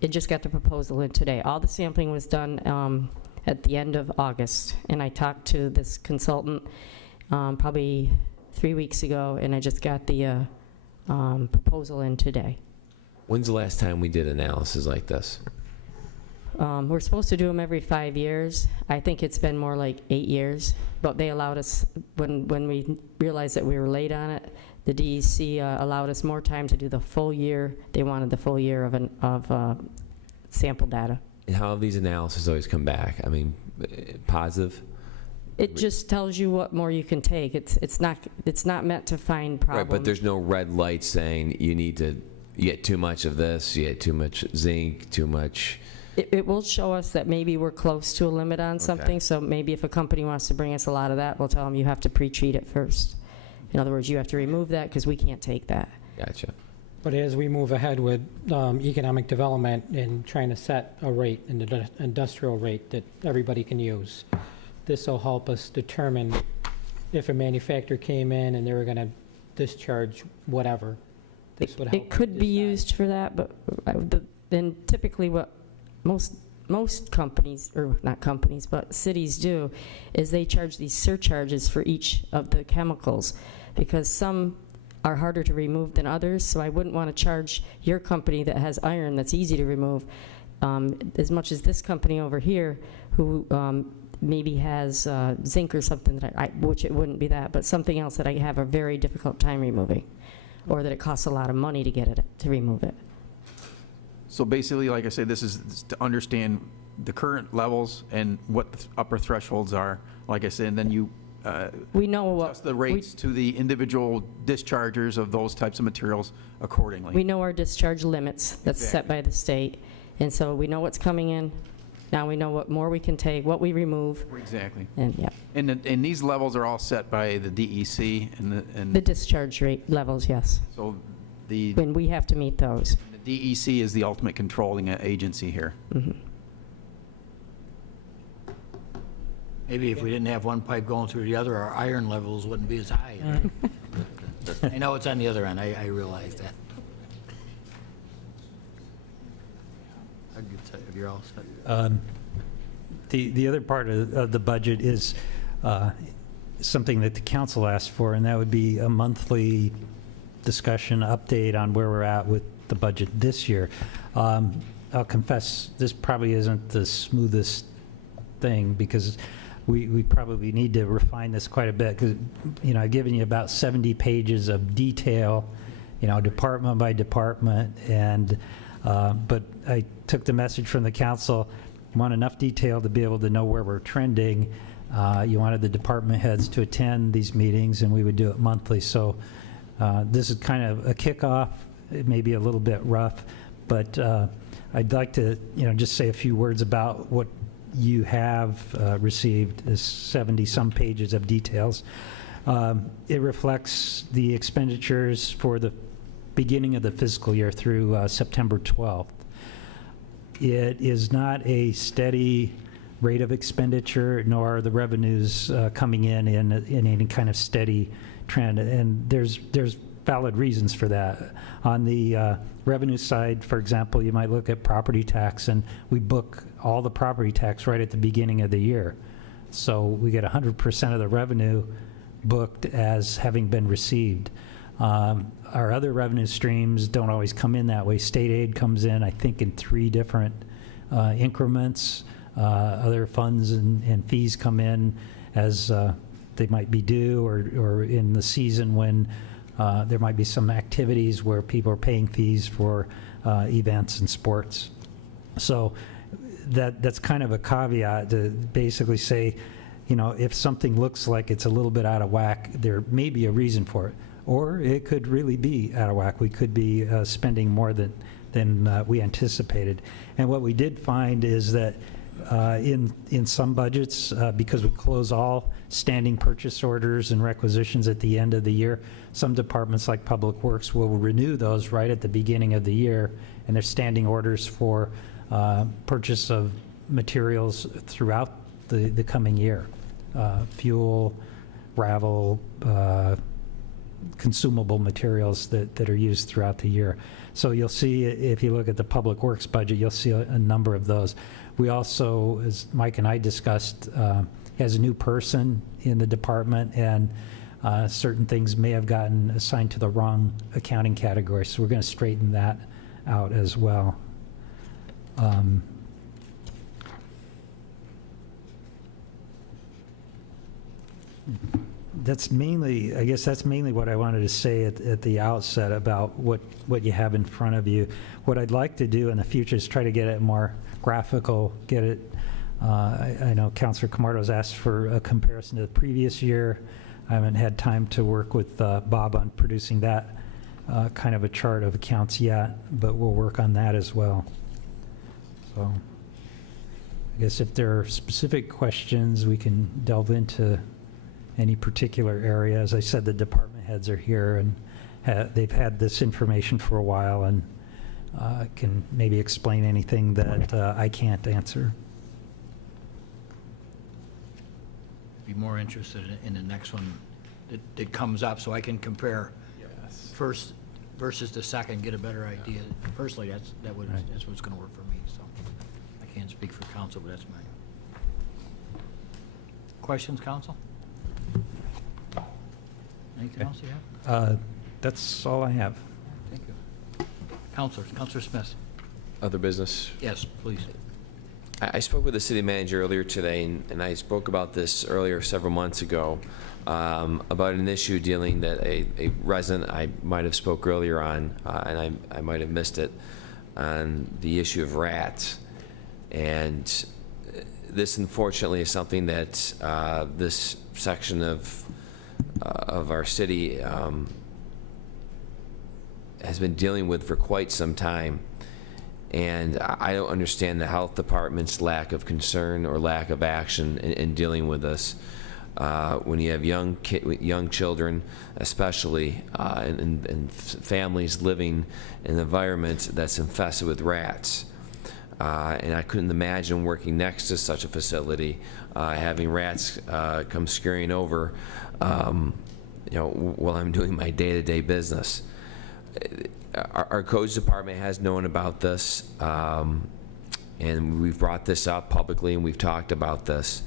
It just got the proposal in today. All the sampling was done at the end of August, and I talked to this consultant probably 3 weeks ago, and I just got the proposal in today. When's the last time we did analysis like this? We're supposed to do them every 5 years. I think it's been more like 8 years, but they allowed us, when we realized that we were late on it, the DEC allowed us more time to do the full year. They wanted the full year of sample data. And how have these analyses always come back? I mean, positive? It just tells you what more you can take. It's not meant to find problems. Right, but there's no red light saying you get too much of this, you get too much zinc, too much. It will show us that maybe we're close to a limit on something. So maybe if a company wants to bring us a lot of that, we'll tell them you have to pre-treat it first. In other words, you have to remove that because we can't take that. Gotcha. But as we move ahead with economic development and trying to set a rate, an industrial rate that everybody can use, this will help us determine if a manufacturer came in and they were going to discharge whatever. This would help. It could be used for that, but then typically what most companies, or not companies, but cities do, is they charge these surcharges for each of the chemicals, because some are harder to remove than others, so I wouldn't want to charge your company that has iron that's easy to remove as much as this company over here who maybe has zinc or something, that which it wouldn't be that, but something else that I have a very difficult time removing, or that it costs a lot of money to get it, to remove it. So basically, like I said, this is to understand the current levels and what the upper thresholds are, like I said, and then you We know what, adjust the rates to the individual dischargers of those types of materials accordingly. we know our discharge limits that's set by the state, and so we know what's coming in. Now we know what more we can take, what we remove, Exactly. and yeah, And these levels are all set by the DEC and the discharge rate levels, yes. so the When we have to meet those. DEC is the ultimate controlling agency here. Maybe if we didn't have one pipe going through the other, our iron levels wouldn't be as high. I know it's on the other end, I realize that. If you're all set. The other part of the budget is something that the council asked for, and that would be a monthly discussion update on where we're at with the budget this year. I'll confess, this probably isn't the smoothest thing, because we probably need to refine this quite a bit, because, I've given you about 70 pages of detail, department by department, and but I took the message from the council. You want enough detail to be able to know where we're trending. You wanted the department heads to attend these meetings, and we would do it monthly. So this is kind of a kickoff. It may be a little bit rough, but I'd like to, just say a few words about what you have received, is 70-some pages of details. It reflects the expenditures for the beginning of the fiscal year through September 12th. It is not a steady rate of expenditure, nor are the revenues coming in any kind of steady trend, and there's valid reasons for that. On the revenue side, for example, you might look at property tax, and we book all the property tax right at the beginning of the year. So we get 100% of the revenue booked as having been received. Our other revenue streams don't always come in that way. State aid comes in, I think, in 3 different increments. Other funds and fees come in as they might be due, or in the season when there might be some activities where people are paying fees for events and sports. So that's kind of a caveat to basically say, if something looks like it's a little bit out of whack, there may be a reason for it. Or it could really be out of whack. We could be spending more than we anticipated. And what we did find is that in some budgets, because we close all standing purchase orders and requisitions at the end of the year, some departments like Public Works will renew those right at the beginning of the year, and they're standing orders for purchase of materials throughout the coming year. Fuel, gravel, consumable materials that are used throughout the year. So you'll see, if you look at the Public Works budget, you'll see a number of those. We also, as Mike and I discussed, has a new person in the department, and certain things may have gotten assigned to the wrong accounting category, so we're going to straighten that out as well. That's mainly, I guess that's mainly what I wanted to say at the outset about what you have in front of you. What I'd like to do in the future is try to get it more graphical, get it, I know Councilor Camardo's asked for a comparison to the previous year. I haven't had time to work with Bob on producing that kind of a chart of accounts yet, but we'll work on that as well. So I guess if there are specific questions, we can delve into any particular area. As I said, the department heads are here, and they've had this information for a while, and can maybe explain anything that I can't answer. Be more interested in the next one that comes up, so I can compare first versus the second, get a better idea. Personally, that's what's going to work for me. So I can't speak for council, but that's mine. Questions, council? Anything else you have? That's all I have. Thank you. Counselor Smith. Other business? Yes, please. I spoke with the city manager earlier today, and I spoke about this earlier several months ago, about an issue dealing that a resident I might have spoke earlier on, and I might have missed it, on the issue of rats. And this, unfortunately, is something that this section of our city has been dealing with for quite some time. And I don't understand the health department's lack of concern or lack of action in dealing with this. When you have young children, especially, and families living in an environment that's infested with rats. And I couldn't imagine working next to such a facility, having rats come scurrying over, while I'm doing my day-to-day business. Our codes department has known about this, and we've brought this up publicly, and we've talked about this.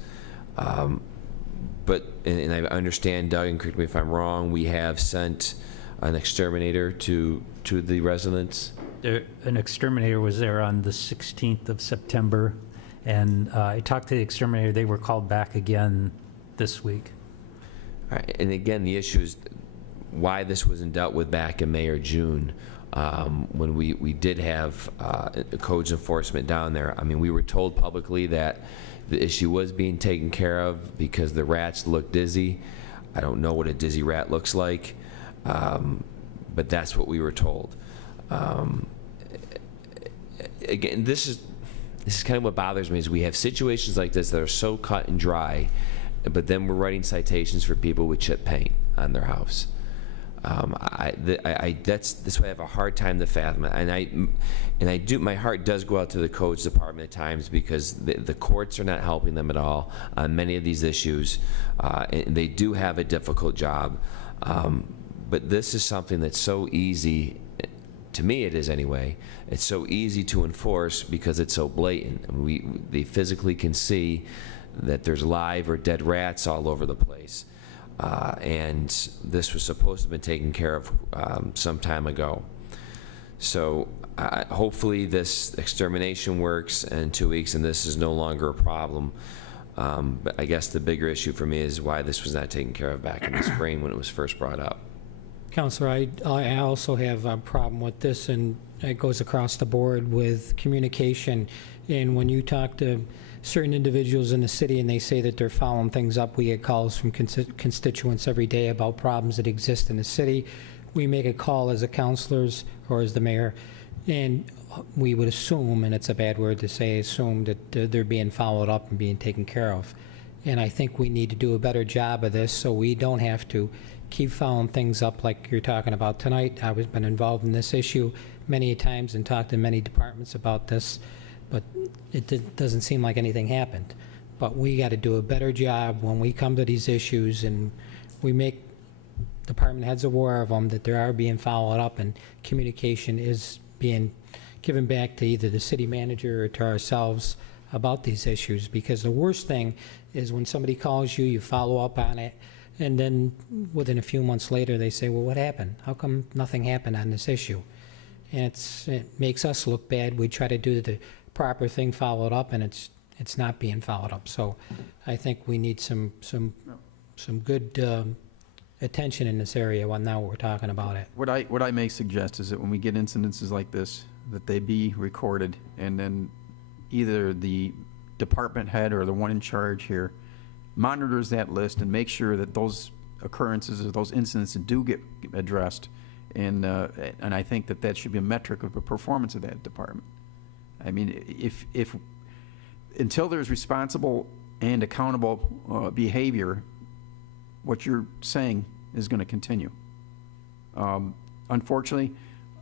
But I understand, Doug, and correct me if I'm wrong, we have sent an exterminator to the residents. An exterminator was there on the 16th of September, and I talked to the exterminator. They were called back again this week. All right, and again, the issue is why this wasn't dealt with back in May or June, when we did have codes enforcement down there. I mean, we were told publicly that the issue was being taken care of because the rats looked dizzy. I don't know what a dizzy rat looks like, but that's what we were told. Again, this is kind of what bothers me, is we have situations like this that are so cut and dry, but then we're writing citations for people with chip paint on their house. That's why I have a hard time to fathom it, and I do. My heart does go out to the codes department at times, because the courts are not helping them at all on many of these issues, and they do have a difficult job. But this is something that's so easy. To me, it is anyway. It's so easy to enforce because it's so blatant. I mean, they physically can see that there's live or dead rats all over the place. And this was supposed to have been taken care of some time ago. So hopefully this extermination works in 2 weeks and this is no longer a problem. But I guess the bigger issue for me is why this was not taken care of back in the spring when it was first brought up. Counselor, I also have a problem with this, and it goes across the board with communication. And when you talk to certain individuals in the city and they say that they're following things up, we get calls from constituents every day about problems that exist in the city. We make a call as a councilors or as the mayor, and we would assume, and it's a bad word to say, assume that they're being followed up and being taken care of. And I think we need to do a better job of this so we don't have to keep following things up like you're talking about tonight. I've been involved in this issue many times and talked to many departments about this, but it doesn't seem like anything happened. But we got to do a better job when we come to these issues, and we make department heads aware of them, that they are being followed up and communication is being given back to either the city manager or to ourselves about these issues. Because the worst thing is when somebody calls you, you follow up on it, and then within a few months later, they say, well, what happened? How come nothing happened on this issue? And it makes us look bad. We try to do the proper thing, follow it up, and it's not being followed up. So I think we need some good attention in this area when now we're talking about it. What I may suggest is that when we get incidences like this, that they be recorded, and then either the department head or the one in charge here monitors that list and makes sure that those occurrences or those incidents do get addressed. And I think that should be a metric of the performance of that department. I mean, if until there's responsible and accountable behavior, what you're saying is going to continue. Unfortunately,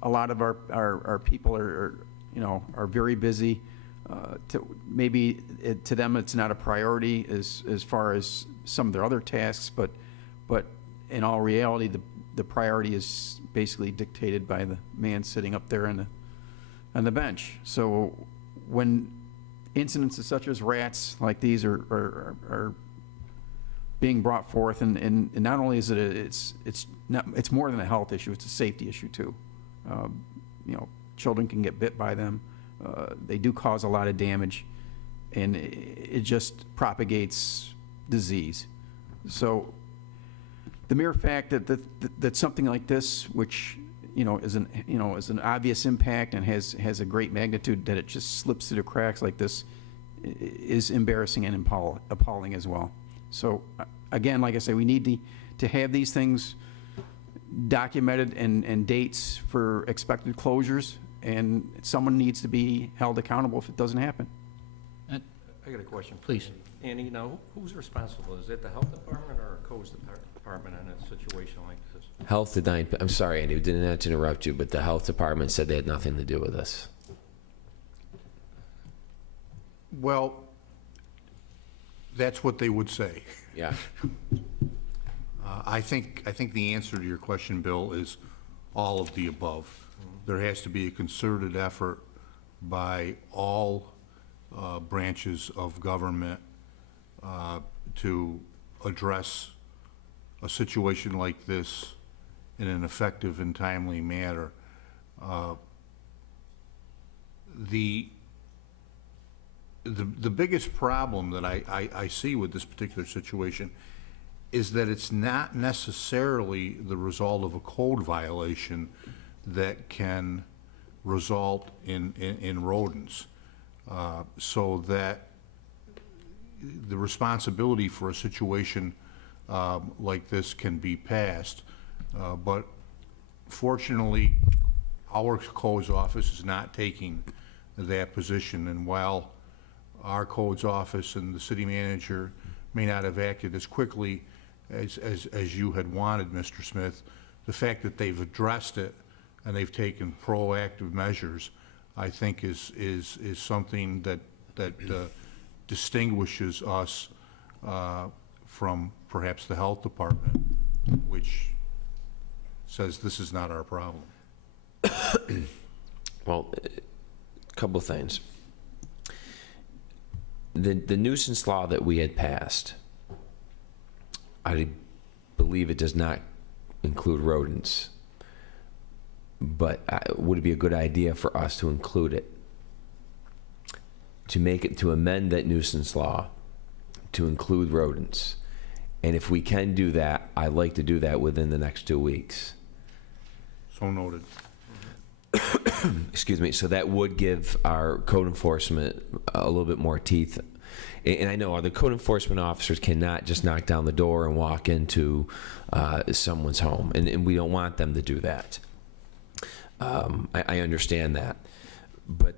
a lot of our people are very busy. Maybe to them it's not a priority as far as some of their other tasks, but in all reality, the priority is basically dictated by the man sitting up there on the bench. So when incidences such as rats like these are being brought forth, and not only is it it's more than a health issue, it's a safety issue too. You know, children can get bit by them. They do cause a lot of damage, and it just propagates disease. So the mere fact that something like this, which is an obvious impact and has a great magnitude, that it just slips through the cracks like this, is embarrassing and appalling as well. So again, like I say, we need to have these things documented and dates for expected closures, and someone needs to be held accountable if it doesn't happen. I got a question. Please. Andy, now, who's responsible? Is it the health department or our codes department in a situation like this? Health denied, I'm sorry, Andy, didn't have to interrupt you, but the health department said they had nothing to do with this. Well, that's what they would say. Yeah. I think the answer to your question, Bill, is all of the above. There has to be a concerted effort by all branches of government to address a situation like this in an effective and timely manner. The biggest problem that I see with this particular situation is that it's not necessarily the result of a code violation that can result in rodents. So that the responsibility for a situation like this can be passed. But fortunately, our codes office is not taking that position. And while our codes office and the city manager may not have acted as quickly as you had wanted, Mr. Smith, the fact that they've addressed it and they've taken proactive measures, I think is something that distinguishes us from perhaps the health department, which says this is not our problem. Well, a couple of things. The nuisance law that we had passed, I believe it does not include rodents, but would it be a good idea for us to include it? To amend that nuisance law to include rodents. And if we can do that, I'd like to do that within the next 2 weeks. So noted. Excuse me. So that would give our code enforcement a little bit more teeth. And I know the code enforcement officers cannot just knock down the door and walk into someone's home, and we don't want them to do that. I understand that, but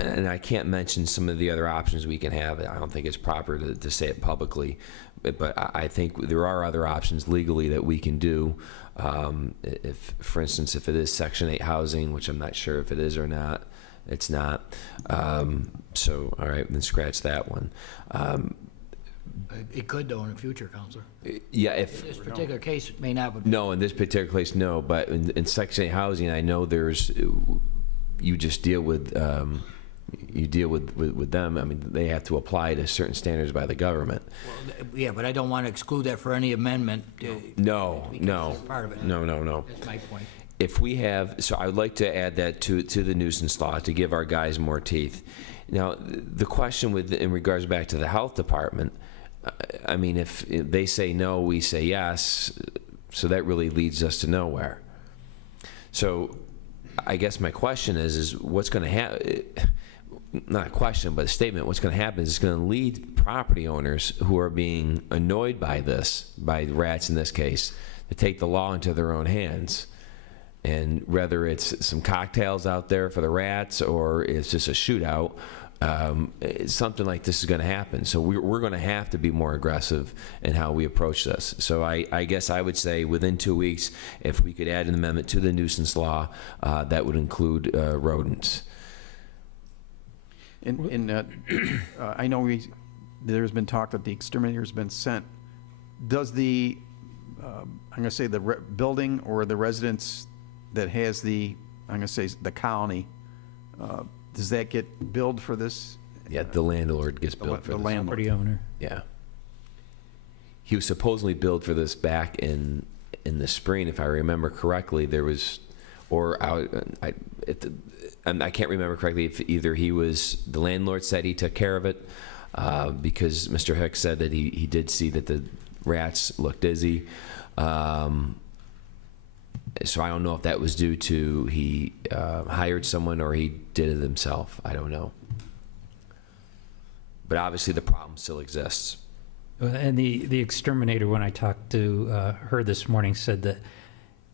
and I can't mention some of the other options we can have. I don't think it's proper to say it publicly, but I think there are other options legally that we can do. If, for instance, if it is Section 8 housing, which I'm not sure if it is or not, it's not. So, all right, then scratch that one. It could, though, in the future, Counselor. Yeah, if... This particular case it may not. No, in this particular case, no. But in Section 8 housing, I know you just deal with... you deal with them. I mean, they have to apply to certain standards by the government. Well, yeah, but I don't want to exclude that for any amendment. No. Part of it. No. That's my point. If we have, so I would like to add that to the nuisance law to give our guys more teeth. Now, the question in regards back to the health department, I mean, if they say no, we say yes, so that really leads us to nowhere. So I guess my question is what's going to happen? Not a question, but a statement. What's going to happen is it's going to lead property owners who are being annoyed by this, by rats in this case, to take the law into their own hands. And whether it's some cocktails out there for the rats or it's just a shootout, something like this is going to happen. So we're going to have to be more aggressive in how we approach this. So I guess I would say within 2 weeks, if we could add an amendment to the nuisance law, that would include rodents. I know there's been talk that the exterminator's been sent. Does I'm going to say the building or the residence that has I'm going to say the colony, does that get billed for this Yeah, the landlord gets The billed for the this. landlord. Property owner. Yeah. He was supposedly billed for this back in the spring, if I remember correctly. There was, or I can't remember correctly if either the landlord said he took care of it, because Mr. Hicks said that he did see that the rats looked dizzy. So I don't know if that was due to he hired someone or he did it himself. I don't know. But obviously the problem still exists. And the exterminator, when I talked to her this morning, said that,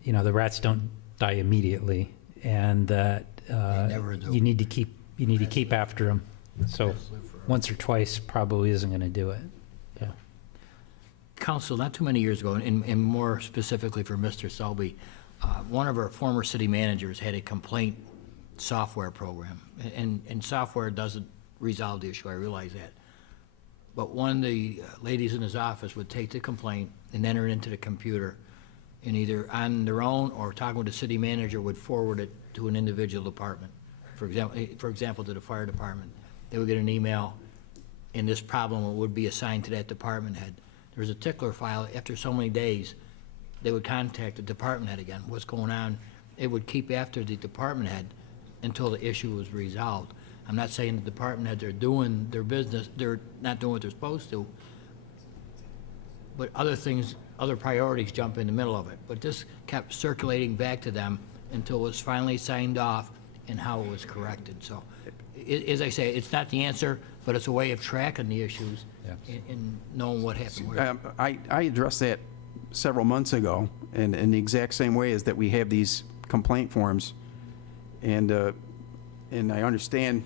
the rats don't die immediately, and that never do. you need to keep after them. So once or twice probably isn't going to do it. Yeah. Council, not too many years ago, and more specifically for Mr. Selby, one of our former city managers had a complaint software program, and software doesn't resolve the issue, I realize that. But one of the ladies in his office would take the complaint and enter it into the computer, and either on their own or talking with the city manager would forward it to an individual department. For example, to the fire department. They would get an email, and this problem would be assigned to that department head. There was a tickler file. After so many days, they would contact the department head again. What's going on? It would keep after the department head until the issue was resolved. I'm not saying the department heads are doing their business, they're not doing what they're supposed to, but other things, other priorities jump in the middle of it. But this kept circulating back to them until it was finally signed off and how it was corrected. So, as I say, it's not the answer, but it's a way of tracking the issues and knowing what happened where. I addressed that several months ago, and in the exact same way is that we have these complaint forms, and I understand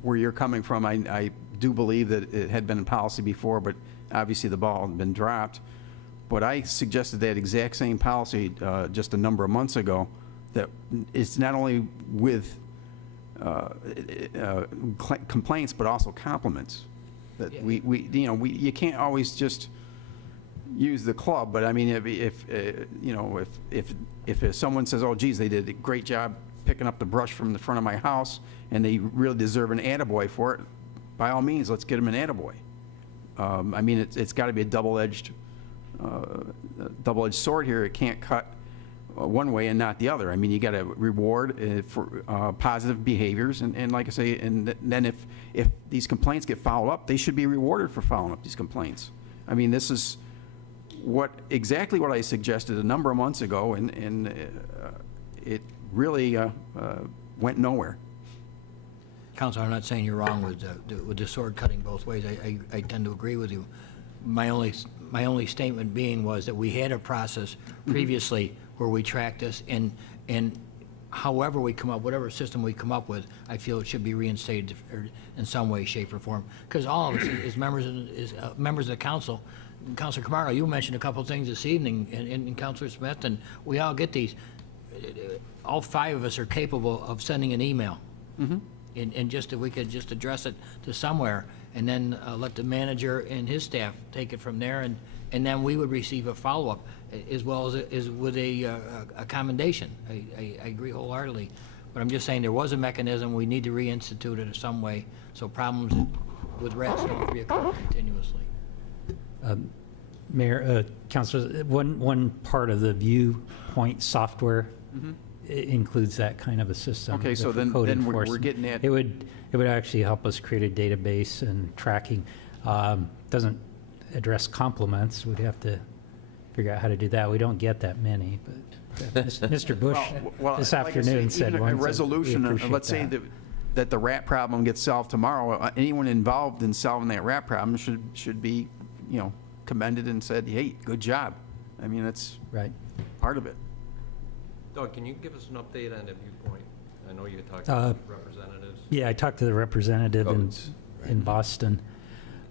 where you're coming from. I do believe that it had been in policy before, but obviously the ball had been dropped. But I suggested that exact same policy just a number of months ago, that it's not only with complaints, but also compliments. That you can't always just use the club, but I mean, if someone says, "Oh, geez, they did a great job picking up the brush from the front of my house, and they really deserve an attaboy for it," by all means, let's get them an attaboy. I mean, it's got to be a double-edged sword here. It can't cut one way and not the other. I mean, you got to reward for positive behaviors, and like I say, and then if these complaints get followed up, they should be rewarded for following up these complaints. I mean, this is exactly what I suggested a number of months ago, and it really went nowhere. Council, I'm not saying you're wrong with the sword cutting both ways. I tend to agree with you. My only statement being was that we had a process previously where we tracked this, and however we come up, whatever system we come up with, I feel it should be reinstated in some way, shape, or form. Because all of us, as members of the council, Councilor Camargo, you mentioned a couple of things this evening, and Councilor Smith, and we all get these. All five of us are capable of sending an email. And just if we could just address it to somewhere, and then let the manager and his staff take it from there, and then we would receive a follow-up, as well as with a commendation. I agree wholeheartedly. But I'm just saying there was a mechanism, we need to reinstitute it in some way, so problems with rats don't reoccur continuously. Mayor, Councilor, one part of the viewpoint software includes that kind of a system. Okay, so for then code we're enforcement. getting at. It would actually help us create a database and tracking. Doesn't address compliments. We'd have to figure out how to do that. We don't get that many, but Mr. Bush this like I say, afternoon said even once. a resolution. We appreciate Let's say that the rat problem gets solved tomorrow. Anyone involved in solving that rat problem should be, commended and said, "Hey, good job." I mean, that's right. Part of it. Doug, can you give us an update on the viewpoint? I know you talked to representatives. Yeah, I talked to the representative in Boston.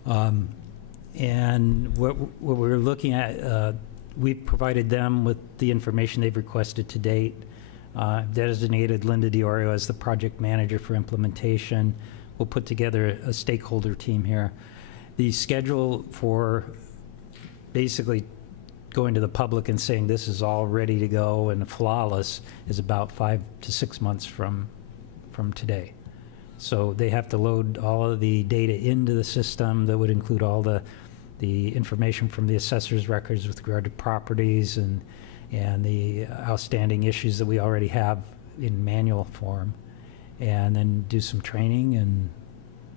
And what we're looking at, we've provided them with the information they've requested to date. Designated Linda DiOrio as the project manager for implementation. We'll put together a stakeholder team here. The schedule for basically going to the public and saying this is all ready to go and flawless is about 5 to 6 months from today. So they have to load all of the data into the system. That would include all the information from the assessor's records with regard to properties and the outstanding issues that we already have in manual form, and then do some training and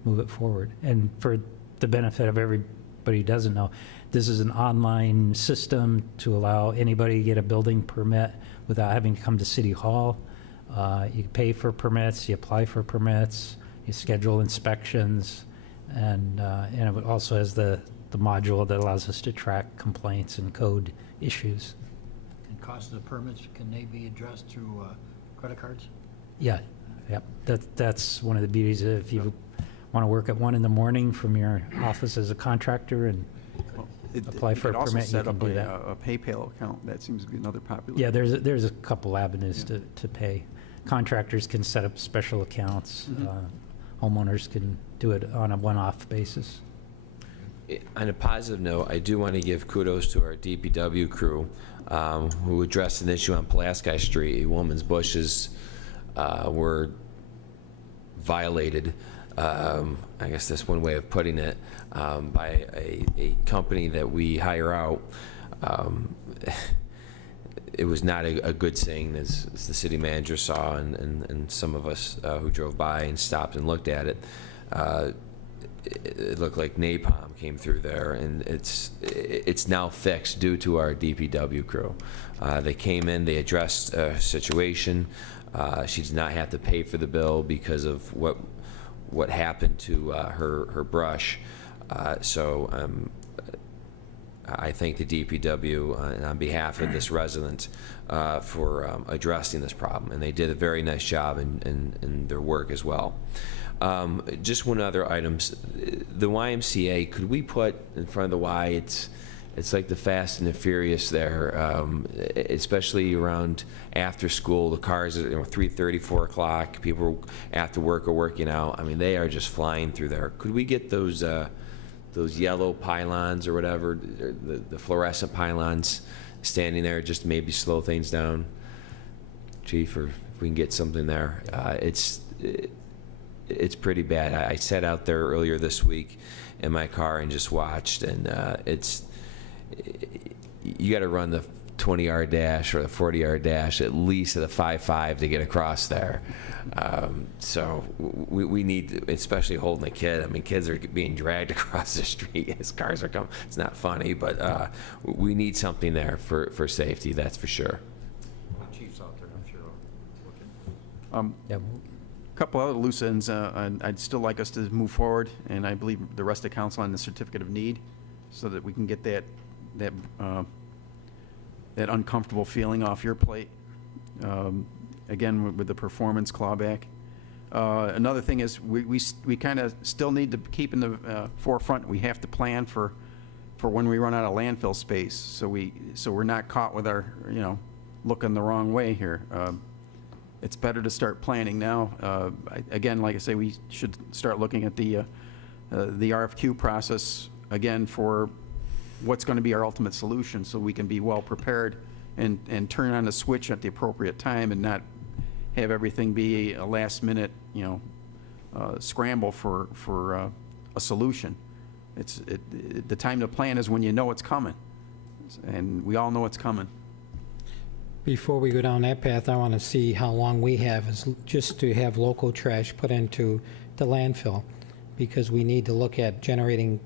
move it forward. And for the benefit of everybody who doesn't know, this is an online system to allow anybody to get a building permit without having to come to City Hall. You pay for permits, you apply for permits, you schedule inspections, and it also has the module that allows us to track complaints and code issues. And cost of the permits, can they be addressed through credit cards? Yeah, yep. That's one of the beauties. If you want to work at 1 in the morning from your office as a contractor and apply for a permit, you set can up do that. a PayPal account. That seems to be another popular. Yeah, there's a couple avenues to pay. Contractors can set up special accounts. Homeowners can do it on a one-off basis. On a positive note, I do want to give kudos to our DPW crew who addressed an issue on Pulaski Street. A woman's bushes were violated, I guess that's one way of putting it, by a company that we hire out. It was not a good thing, as the city manager saw, and some of us who drove by and stopped and looked at it. It looked like napalm came through there, and it's now fixed due to our DPW crew. They came in, they addressed a situation. She did not have to pay for the bill because of what happened to her brush. So I thank the DPW and on behalf of this resident for addressing this problem, and they did a very nice job in their work as well. Just one other item, the YMCA, could we put in front of the Y, it's like the Fast and the Furious there, especially around after school, the cars at 3:30, 4 o'clock, people after work are working out. I mean, they are just flying through there. Could we get those yellow pylons or whatever, the fluorescent pylons standing there, just maybe slow things down, Chief, or if we can get something there? It's pretty bad. I sat out there earlier this week in my car and just watched, and you got to run the 20-yard dash or the 40-yard dash at least at a 5.5 to get across there. So we need, especially holding a kid. I mean, kids are being dragged across the street as cars are coming. It's not funny, but we need something there for safety, that's for sure. The chief's out there, I'm sure, looking. Yeah. Couple other loose ends, and I'd still like us to move forward, and I believe the rest of council on the certificate of need, so that we can get that uncomfortable feeling off your plate. Again, with the performance clawback. Another thing is we kind of still need to keep in the forefront. We have to plan for when we run out of landfill space, so we're not caught with our looking the wrong way here. It's better to start planning now. Again, like I say, we should start looking at the RFQ process again for what's going to be our ultimate solution, so we can be well prepared and turn on the switch at the appropriate time and not have everything be a last minute scramble for a solution. The time to plan is when you know it's coming, and we all know it's coming. Before we go down that path, I want to see how long we have is just to have local trash put into the landfill, because we need to look at generating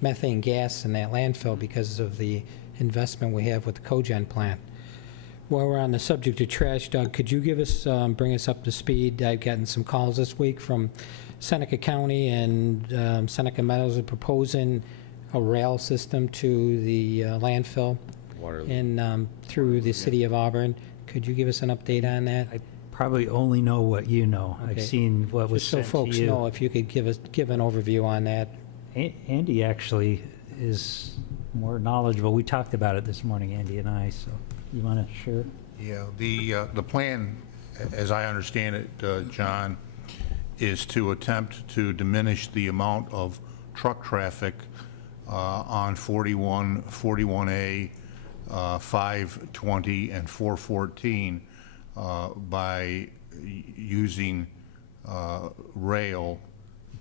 methane gas in that landfill because of the investment we have with the cogen plant. While we're on the subject of trash, Doug, could you bring us up to speed? I've gotten some calls this week from Seneca County, and Seneca Meadows are proposing a rail system to the landfill and through the city of Auburn. Could you give us an update on that? I probably only know what you know. Okay. I've seen what was Just so sent to folks you. know, if you could give an overview on that. Andy actually is more knowledgeable. We talked about it this morning, Andy and I, so you want to share? Yeah, the plan, as I understand it, John, is to attempt to diminish the amount of truck traffic on 41, 41A, 520, and 414 by using rail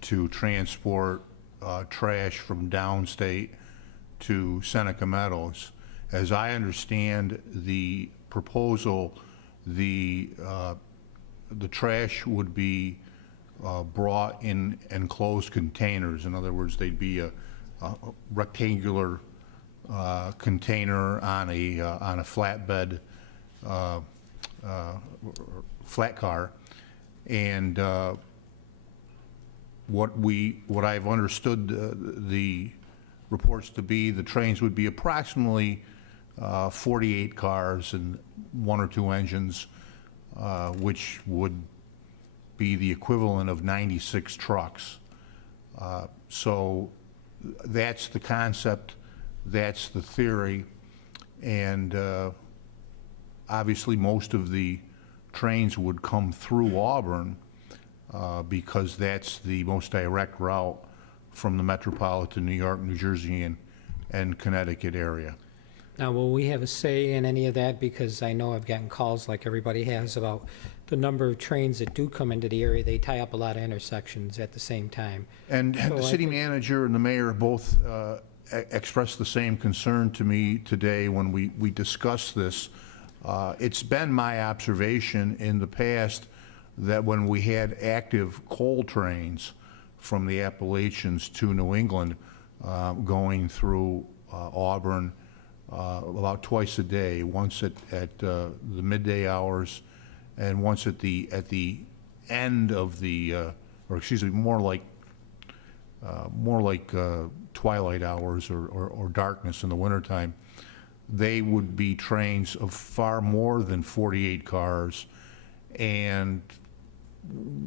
to transport trash from downstate to Seneca Meadows. As I understand the proposal, the trash would be brought in enclosed containers. In other words, they'd be a rectangular container on a flatbed flat car, and what I've understood the reports to be, the trains would be approximately 48 cars and 1 or 2 engines, which would be the equivalent of 96 trucks. So that's the concept, that's the theory, and obviously most of the trains would come through Auburn because that's the most direct route from the metropolitan New York, New Jersey, and Connecticut area. Now, will we have a say in any of that? Because I know I've gotten calls like everybody has about the number of trains that do come into the area. They tie up a lot of intersections at the same time. And So the I city think- manager and the mayor both expressed the same concern to me today when we discussed this. It's been my observation in the past that when we had active coal trains from the Appalachians to New England going through Auburn about twice a day, once at the midday hours and once at the end of the, or excuse me, more like twilight hours or darkness in the wintertime, they would be trains of far more than 48 cars, and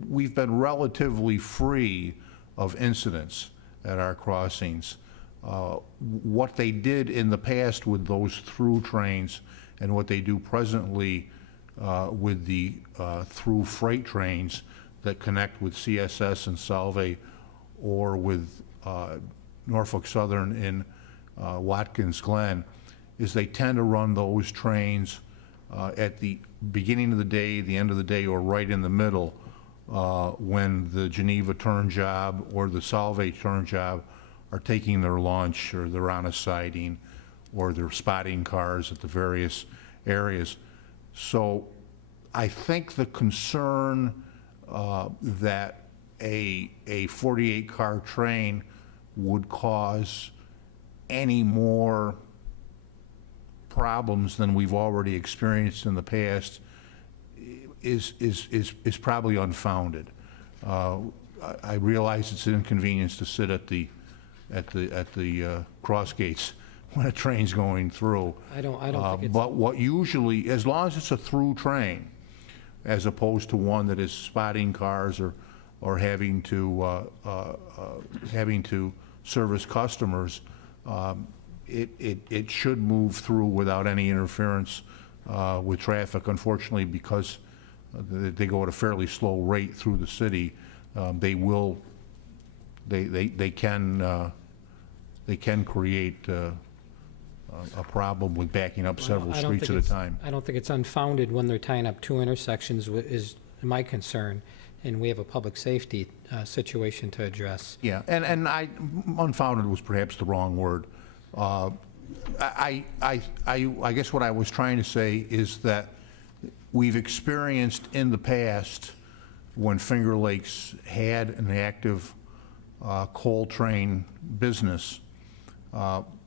we've been relatively free of incidents at our crossings. What they did in the past with those through trains and what they do presently with the through freight trains that connect with CSS and Salve or with Norfolk Southern in Watkins Glen is they tend to run those trains at the beginning of the day, the end of the day, or right in the middle when the Geneva turn job or the Salve turn job are taking their lunch or they're on a siding or they're spotting cars at the various areas. So I think the concern that a 48-car train would cause any more problems than we've already experienced in the past is probably unfounded. I realize it's an inconvenience to sit at the cross gates when a train's going through. I don't think it's... But what usually, as long as it's a through train, as opposed to one that is spotting cars or having to service customers, it should move through without any interference with traffic. Unfortunately, because they go at a fairly slow rate through the city, they can create a problem with backing up several streets at a time. I don't think it's unfounded when they're tying up 2 intersections is my concern, and we have a public safety situation to address. Yeah, and unfounded was perhaps the wrong word. I guess what I was trying to say is that we've experienced in the past when Finger Lakes had an active coal train business,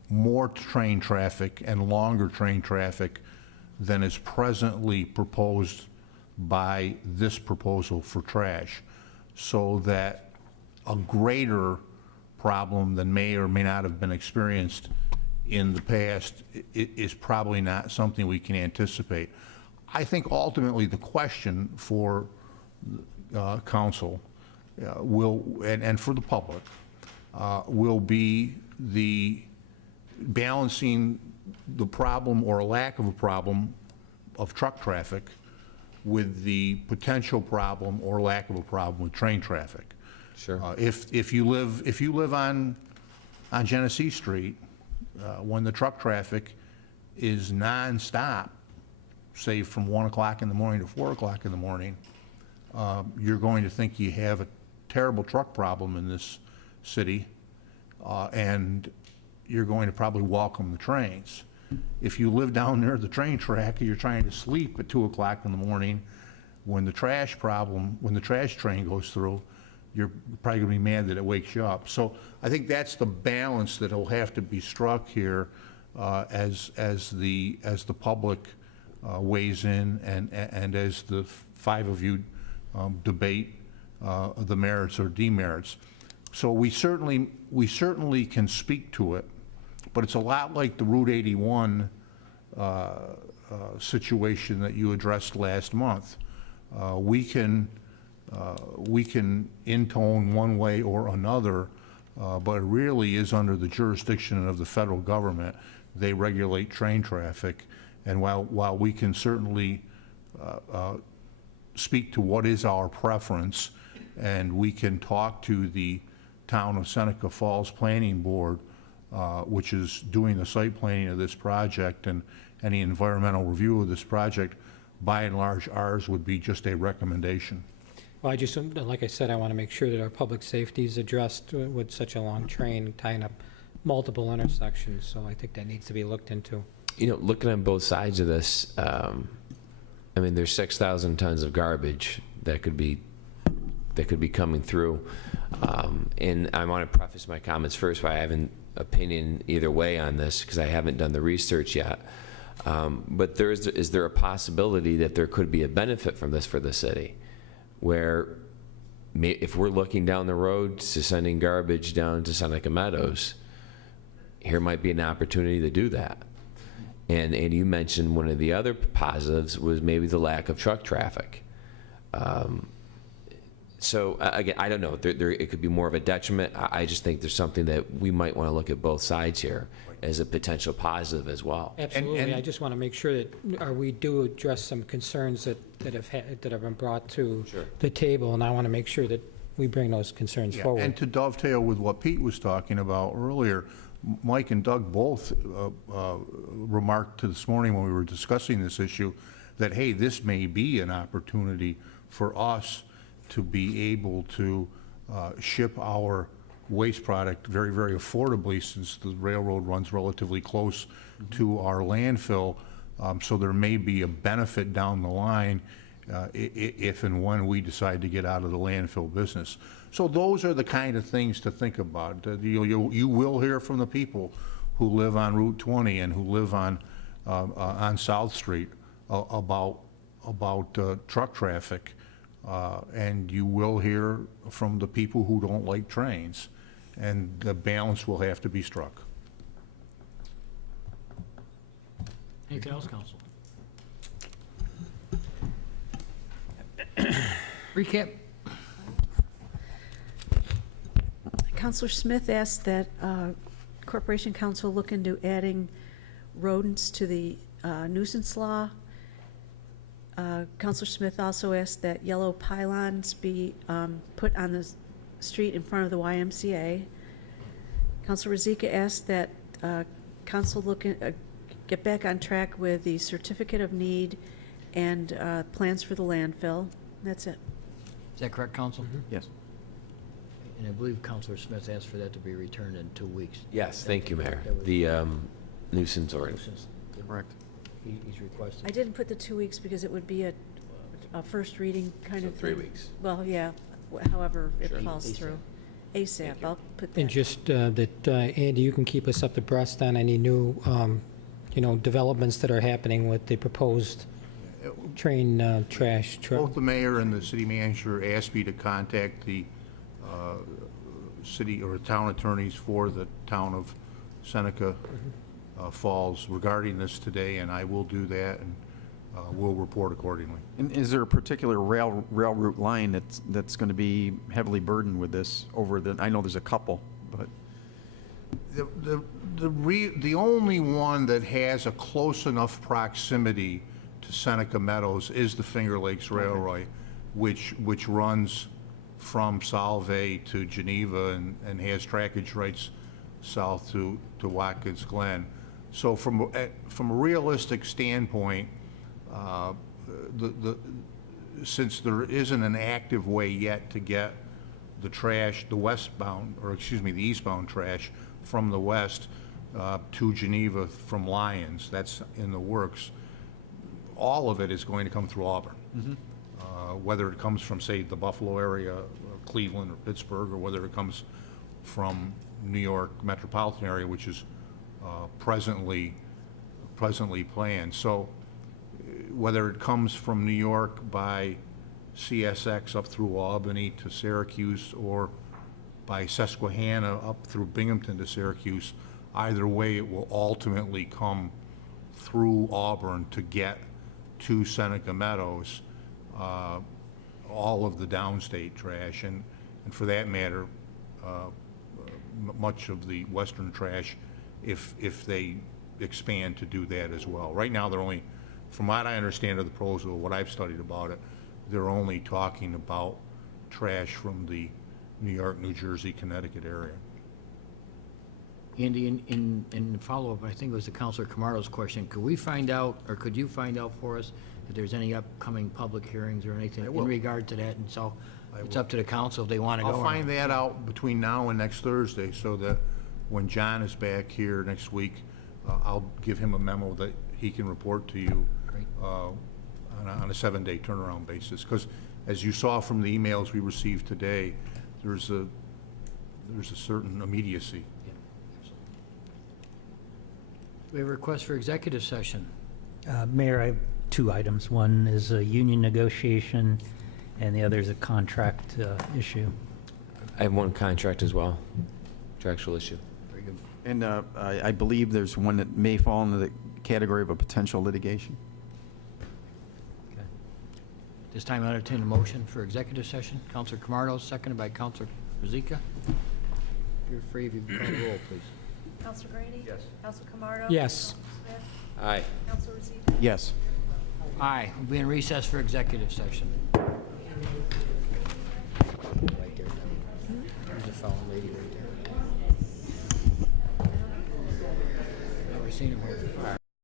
more train traffic and longer train traffic than is presently proposed by this proposal for trash, so that a greater problem than may or may not have been experienced in the past is probably not something we can anticipate. I think ultimately the question for council will, and for the public, will be the balancing the problem or lack of a problem of truck traffic with the potential problem or lack of a problem with train traffic. Sure. If you live on Genesee Street, when the truck traffic is nonstop, say from 1 o'clock in the morning to 4 o'clock in the morning, you're going to think you have a terrible truck problem in this city, and you're going to probably welcome the trains. If you live down near the train track and you're trying to sleep at 2 o'clock in the morning, when the trash train goes through, you're probably gonna be mad that it wakes you up. So I think that's the balance that will have to be struck here as the public weighs in and as the five of you debate the merits or demerits. So we certainly can speak to it, but it's a lot like the Route 81 situation that you addressed last month. We can intone one way or another, but it really is under the jurisdiction of the federal government. They regulate train traffic, and while we can certainly speak to what is our preference, and we can talk to the Town of Seneca Falls Planning Board, which is doing the site planning of this project and any environmental review of this project, by and large, ours would be just a recommendation. Well, I just, like I said, I want to make sure that our public safety is addressed with such a long train tying up multiple intersections, so I think that needs to be looked into. You know, looking on both sides of this, I mean, there's 6,000 tons of garbage that could be coming through. And I want to preface my comments first by I have an opinion either way on this because I haven't done the research yet. But is there a possibility that there could be a benefit from this for the city? Where if we're looking down the road to sending garbage down to Seneca Meadows, here might be an opportunity to do that. And you mentioned one of the other positives was maybe the lack of truck traffic. So again, I don't know. It could be more of a detriment. I just think there's something that we might want to look at both sides here as a potential positive as well. Absolutely. I just want to make sure that we do address some concerns that have been brought to the table, and I want to make sure that we bring those concerns forward. And to dovetail with what Pete was talking about earlier, Mike and Doug both remarked to this morning when we were discussing this issue that, hey, this may be an opportunity for us to be able to ship our waste product very, very affordably, since the railroad runs relatively close to our landfill. So there may be a benefit down the line if and when we decide to get out of the landfill business. So those are the kind of things to think about. You will hear from the people who live on Route 20 and who live on South Street about truck traffic. And you will hear from the people who don't like trains, and the balance will have to be struck. Anything else, Council? Recap. Councilor Smith asked that Corporation Council look into adding rodents to the nuisance law. Councilor Smith also asked that yellow pylons be put on the street in front of the YMCA. Councilor Rozika asked that council get back on track with the certificate of need and plans for the landfill. That's it. Is that correct, Council? Yes. And I believe Councilor Smith asked for that to be returned in 2 weeks. Yes, thank you, Mayor. The nuisance ordinance. Correct. He's requested. I didn't put the 2 weeks because it would be a first reading kind of thing. 3 weeks. Well, yeah, however it falls through. ASAP, I'll put that. And just that, Andy, you can keep us up to breast on any new, developments that are happening with the proposed train trash truck. Both the mayor and the city manager asked me to contact the city or town attorneys for the town of Seneca Falls regarding this today, and I will do that, and we'll report accordingly. And is there a particular rail route line that's going to be heavily burdened with this over the, I know there's a couple, but. The only one that has a close enough proximity to Seneca Meadows is the Finger Lakes Railway, which runs from Salve to Geneva and has trackage rights south to Watkins Glen. So from a realistic standpoint, since there isn't an active way yet to get the trash, the westbound, or excuse me, the eastbound trash from the west to Geneva from Lyons, that's in the works, all of it is going to come through Auburn. Whether it comes from, say, the Buffalo area, or Cleveland, or Pittsburgh, or whether it comes from New York metropolitan area, which is presently planned. So whether it comes from New York by CSX up through Albany to Syracuse, or by Susquehanna up through Binghamton to Syracuse, either way, it will ultimately come through Auburn to get to Seneca Meadows, all of the downstate trash, and for that matter, much of the western trash, if they expand to do that as well. Right now, they're only, from what I understand of the proposal, what I've studied about it, they're only talking about trash from the New York, New Jersey, Connecticut area. Andy, in follow-up, I think it was the Councilor Camardo's question, could we find out, or could you find out for us if there's any upcoming public hearings or anything in regard to that? And so it's up to the council if they want to go. I'll find that out between now and next Thursday, so that when John is back here next week, I'll give him a memo that he can report to you on a 7-day turnaround basis. Because as you saw from the emails we received today, there's a certain immediacy. We have a request for executive session. Mayor, I have 2 items. One is a union negotiation, and the other is a contract issue. I have one contract as well, contractual issue. Very good. And I believe there's one that may fall into the category of a potential litigation. Okay. This time I entertain a motion for executive session. Councilor Camardo, seconded by Councilor Rozika. If you're free, if you can call the roll, please. Counselor Grady? Yes. Counselor Camardo? Yes. Smith? Aye. Counselor Rosita? Yes. Aye, we'll be in recess for executive session. Right there. There's a fellow lady right there. Never seen him here before.